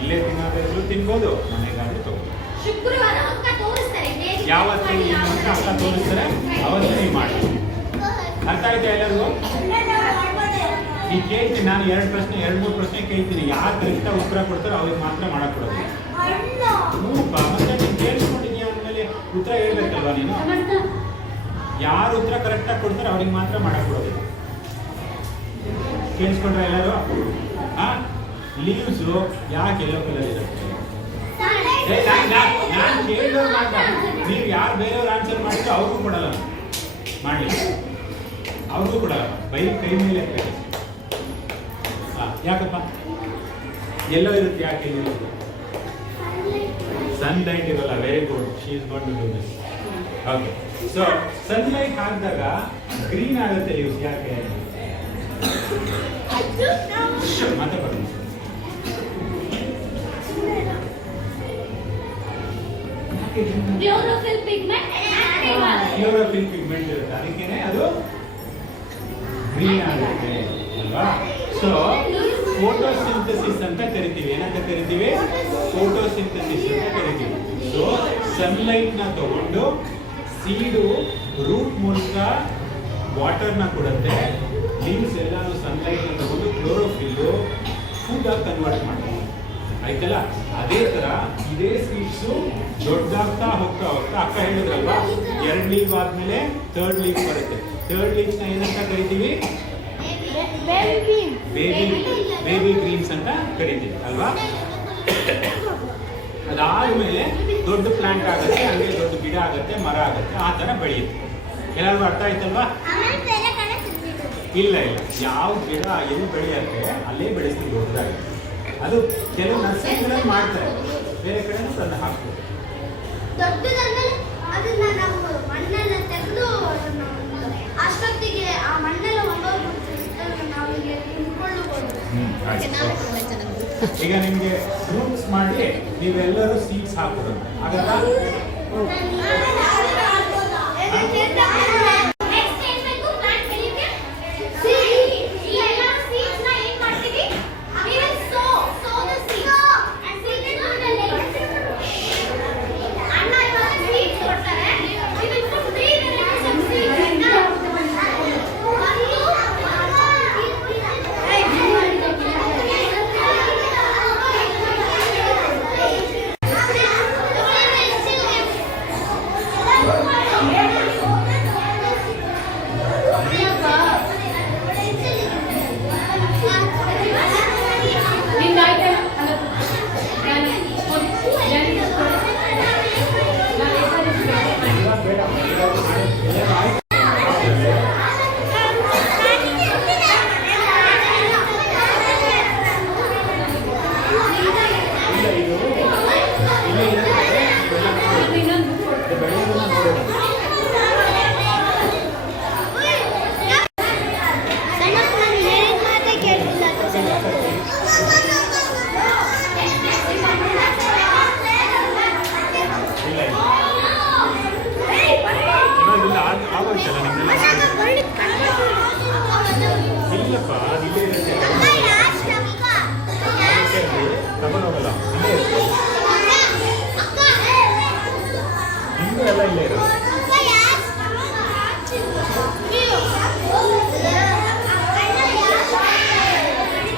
ಇಲ್ಲೇ ತಿನ್ನೋದಾದ್ರೂ ತಿನ್ಬೋದು, ಮನೆಗಾದ್ರೂ ತಗೋಬೋದು. ಶುಕ್ರವಾರ ಅಕ್ಕ ತೋರಿಸ್ತಾರೆ, ಯಾವತ್ತು ಅಂತ ಅಕ್ಕ ತೋರಿಸ್ತಾರೆ, ಅವತ್ತು ನೀವು ಮಾಡಿ. ಅರ್ಥ ಆಯ್ತಾ ಎಲ್ಲರಿಗೂ? ಈಗ ಕೇಳ್ತೀನಿ ನಾನು 2-3 ಪ್ರಶ್ನೆ ಕೇಳ್ತೀನಿ. ಯಾರು ಕರೆಕ್ಟಾಗಿ ಉತ್ತರ ಕೊಡ್ತಾರೋ ಅವ್ರಿಗೆ ಮಾತ್ರ ಮಾಡಕ್ ಕೊಡೋದು. ಮತ್ತೆ ನೀನು ಕೇಳಿಸ್ಕೊಂಡಿದ್ಯಾ ಅಂದಮೇಲೆ ಉತ್ತರ ಹೇಳ್ಬೇಕಲ್ವಾ ನೀನು? ಯಾರು ಉತ್ತರ ಕರೆಕ್ಟಾಗಿ ಕೊಡ್ತಾರೋ ಅವ್ರಿಗೆ ಮಾತ್ರ ಮಾಡಕ್ ಕೊಡೋದು. ಕೇಳಿಸ್ಕೊಂಡ್ರೆ ಎಲ್ಲರೂ? ಲೀವ್ಸು ಯಾಕೆ ಯೆಲ್ಲೋ ಕಲರ್ ಇರುತ್ತೆ? ನಾನು ಕೇಳಿದವ್ರು ಮಾತ್ರ. ನೀವು ಯಾರು ಬೇರೆಯವ್ರು ಆನ್ಸರ್ ಮಾಡಿದ್ರೆ ಅವ್ರಿಗೂ ಕೊಡಲ್ಲ, ಮಾಡಲಿ ಅವ್ರಿಗೂ ಕೊಡಲ್ಲ. ಕೈ ಮೇಲೆ ಯಾಕಪ್ಪ ಎಲ್ಲೋ ಇರುತ್ತೆ? ಯಾಕೆ ಇರುತ್ತೆ? ಸನ್ಲೈಟ್ ಇರಲ್ಲ. Very good, she is going to do this. Okay. So sunlight ಹಾಕಿದಾಗ ಗ್ರೀನ್ ಆಗುತ್ತೆ ಲೀವ್ಸ್. ಯಾಕೆ? ಮತ್ತೆ ಬನ್ನಿ. ಕ್ಲೋರೋಫಿಲ್ ಪಿಗ್ಮೆಂಟ್ ಇರುತ್ತೆ, ಅದಕ್ಕೇನೆ ಅದು ಗ್ರೀನ್ ಆಗುತ್ತೆ ಅಲ್ವಾ? ಸೊ ಫೋಟೋಸಿಂಥಸಿಸ್ ಅಂತ ಕರಿತೀವಿ. ಏನಂತ ಕರಿತೀವಿ? ಫೋಟೋಸಿಂಥಸಿಸ್ ಅಂತ ಕರಿತೀವಿ. ಸೊ ಸನ್ಲೈಟ್ ನ ತಗೊಂಡು ಸೀಡು ರೂಟ್ ಮೂಲಕ ವಾಟರ್ನ ಕೊಡುತ್ತೆ. ಲೀವ್ಸ್ ಎಲ್ಲಾನು ಸನ್ಲೈಟ್ ನ ತಗೊಂಡು ಕ್ಲೋರೋಫಿಲ್ಲು ಫುಡ್ ಆಗಿ ಕನ್ವರ್ಟ್ ಮಾಡ್ತಾರೆ. ಆಯ್ತಲ್ಲ? ಅದೇ ತರ ಇದೇ ಸೀಡ್ಸು ದೊಡ್ಡದಾಗ್ತಾ ಹೋಗ್ತಾ ಅಕ್ಕ ಹೇಳಿದ್ರಲ್ವಾ, 2 ಲೀವ್ ಆದ್ಮೇಲೆ 3rd ಲೀವ್ ಬರುತ್ತೆ. 3rd ಲೀವ್ಸ್ ನ ಏನಂತ ಕರಿತೀವಿ? ಬೇಬಿ ಗ್ರೀನ್ಸ್ ಅಂತ ಕರಿತೀವಿ ಅಲ್ವಾ. ಅದಾದ್ಮೇಲೆ ದೊಡ್ಡ ಪ್ಲಾಂಟ್ ಆಗುತ್ತೆ, ಹಂಗೆ ದೊಡ್ಡ ಗಿಡ ಆಗುತ್ತೆ, ಮರ ಆಗುತ್ತೆ, ಆ ಥರ ಬೆಳೆಯುತ್ತೆ. ಎಲ್ಲರಿಗೂ ಅರ್ಥ ಆಯ್ತಲ್ವಾ? ಇಲ್ಲ ಇಲ್ಲ, ಯಾವ ಗಿಡ ಎಲ್ಲಿ ಬೆಳೆಯುತ್ತೆ ಅಲ್ಲೇ ಬೆಳೆಸ್ತೀವಿ ದೊಡ್ಡದಾಗಿ. ಅದು ಕೆಲವು ನರ್ಸರಿಗಳಲ್ಲಿ ಮಾಡ್ತಾರೆ, ಬೇರೆ ಕಡೆನೂ ತಂದು ಹಾಕ್ಬೋದು. ದೊಡ್ಡದಾದ್ಮೇಲೆ ಅದನ್ನ ನಾವು ಮಣ್ಣೆಲ್ಲ ತೆಗೆದು ಅಷ್ಟೊತ್ತಿಗೆ ಆ ಮಣ್ಣೆಲ್ಲ ಒಣಗೋಗ್ಬಿಡ್ತೀವಿ, ನಾವು ಇಲ್ಲಿ ನಿಂತ್ಕೊಳ್ಳಬಹುದು. ಈಗ ನಿಮಗೆ ಗ್ರೂಪ್ಸ್ ಮಾಡಿ ನೀವೆಲ್ಲರೂ ಸೀಡ್ಸ್ ಹಾಕೋದು ಹಾಗಾದ್ರೆ ನೆಕ್ಸ್ಟ್ ಏನ್ ಬೇಕು ಪ್ಲಾಂಟ್ ಬೆಳಿಗ್ಗೆ ಈ ಎಲ್ಲ ಸೀಡ್ಸ್ ನ ಏನ್ ಮಾಡ್ತೀವಿ we will sow the seeds and seed it on the lake. ಅಣ್ಣ ಇವಾಗ seeds ಕೊಡ್ತಾರೆ, we will put 3 varieties of seeds in the ಇಲ್ಲಪ್ಪ ಅದಿಲ್ಲೇ ಇರುತ್ತೆ, ತಗೊಂಡೋಗಲ್ಲ, ಇಲ್ಲೇ ಇರುತ್ತೆ, ನಿಮ್ದು ಎಲ್ಲ ಇಲ್ಲೇ ಇರುತ್ತೆ.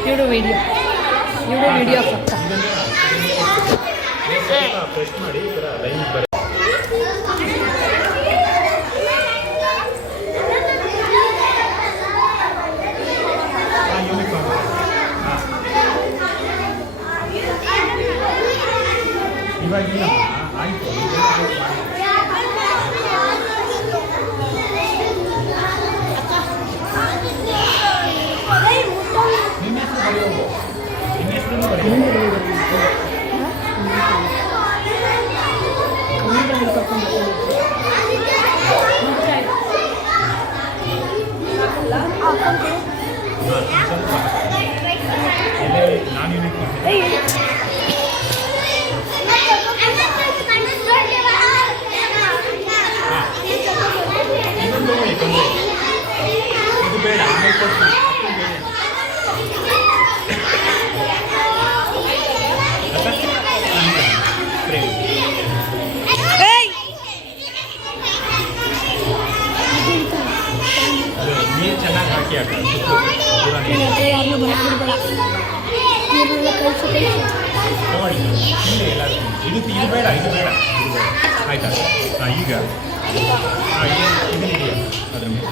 You do video of Akka. Fresh ಮಾಡಿ ಈ ಥರ ಲೈನ್ ಬರುತ್ತೆ. ಇವಾಗಿಲ್ಲ ಆಯಿತು, ನಿಮ್ಮ ಹೆಸರು ಬರೆಯೋದು, ನಿಮ್ಮ ಹೆಸರು ಬರೆಯೋದು. ನಾನು ಯೂನಿಟ್ ಮಾಡ್ತೀನಿ. ಇದು ಬೇಡ, ಆಮೇಲೆ ಕೊಡ್ತೀನಿ. ನೀರು ಚೆನ್ನಾಗಿ ಹಾಕಿ ತಗೊಳ್ಳಿ ಇಲ್ಲೇ ಎಲ್ಲರೂ ಇದು ಬೇಡ ಇದು ಬೇಡ ಆಯ್ತಾ. ಹಾಂ ಈಗ ಇದನ್ನಿದೆಯಾ ಅದ್ರ ಮೇಲೆ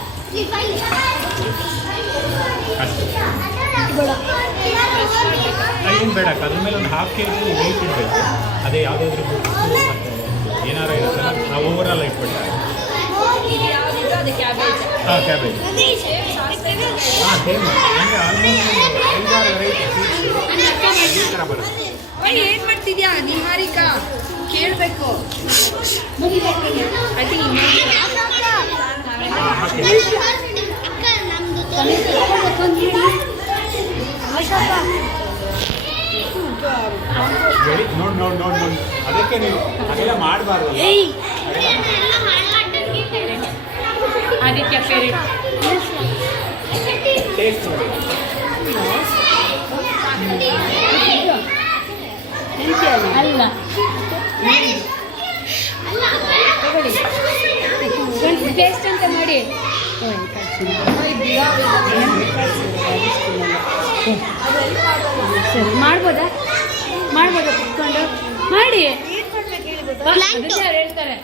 ಅಷ್ಟೇ. ಏನು ಬೇಡ, ಅದ್ರ ಮೇಲೆ ಒಂದು ½ kg ವೆಯ್ಟ್ ಇಡಬೇಕು. ಅದೇ ಯಾವುದಾದ್ರೂ ಬುಕ್ಸು ಮತ್ತು ಏನಾರು ಇರುತ್ತಲ್ಲ ನಾವು ಓವರಾಲ್ ಇಟ್ಬಿಟ್ಟು. ಹಾಂ ಕ್ಯಾಬೇಜ್, ಹಾಂ ಸೇಮ್ ಅಂದರೆ ಆಲ್ಮೋಸ್ಟ್ 5-6 ವೆರೈಟಿ ಸ್ವೀಟ್ಸು ಈ ಥರ ಬರುತ್ತೆ. ಏನ್ ಮಾಡ್ತಿದ್ಯಾ ನಿಹಾರಿಕಾ? ಕೇಳಬೇಕು. ನೋಡಿ ಅದಕ್ಕೆ ನೀವು ಅದೆಲ್ಲ ಮಾಡಬಾರ್ದು. ಆದಿತ್ಯ ಫೇವರೇಟ್ ಟೇಸ್ಟ್ ನೋಡಿ. ಅಲ್ಲ ಟೇಸ್ಟ್ ಅಂತ ಮಾಡಿ ಸರಿ ಮಾಡ್ಬೋದಾ ಕುತ್ಕೊಂಡು ಮಾಡಿ ಯಾರು ಹೇಳ್ತಾರೆ.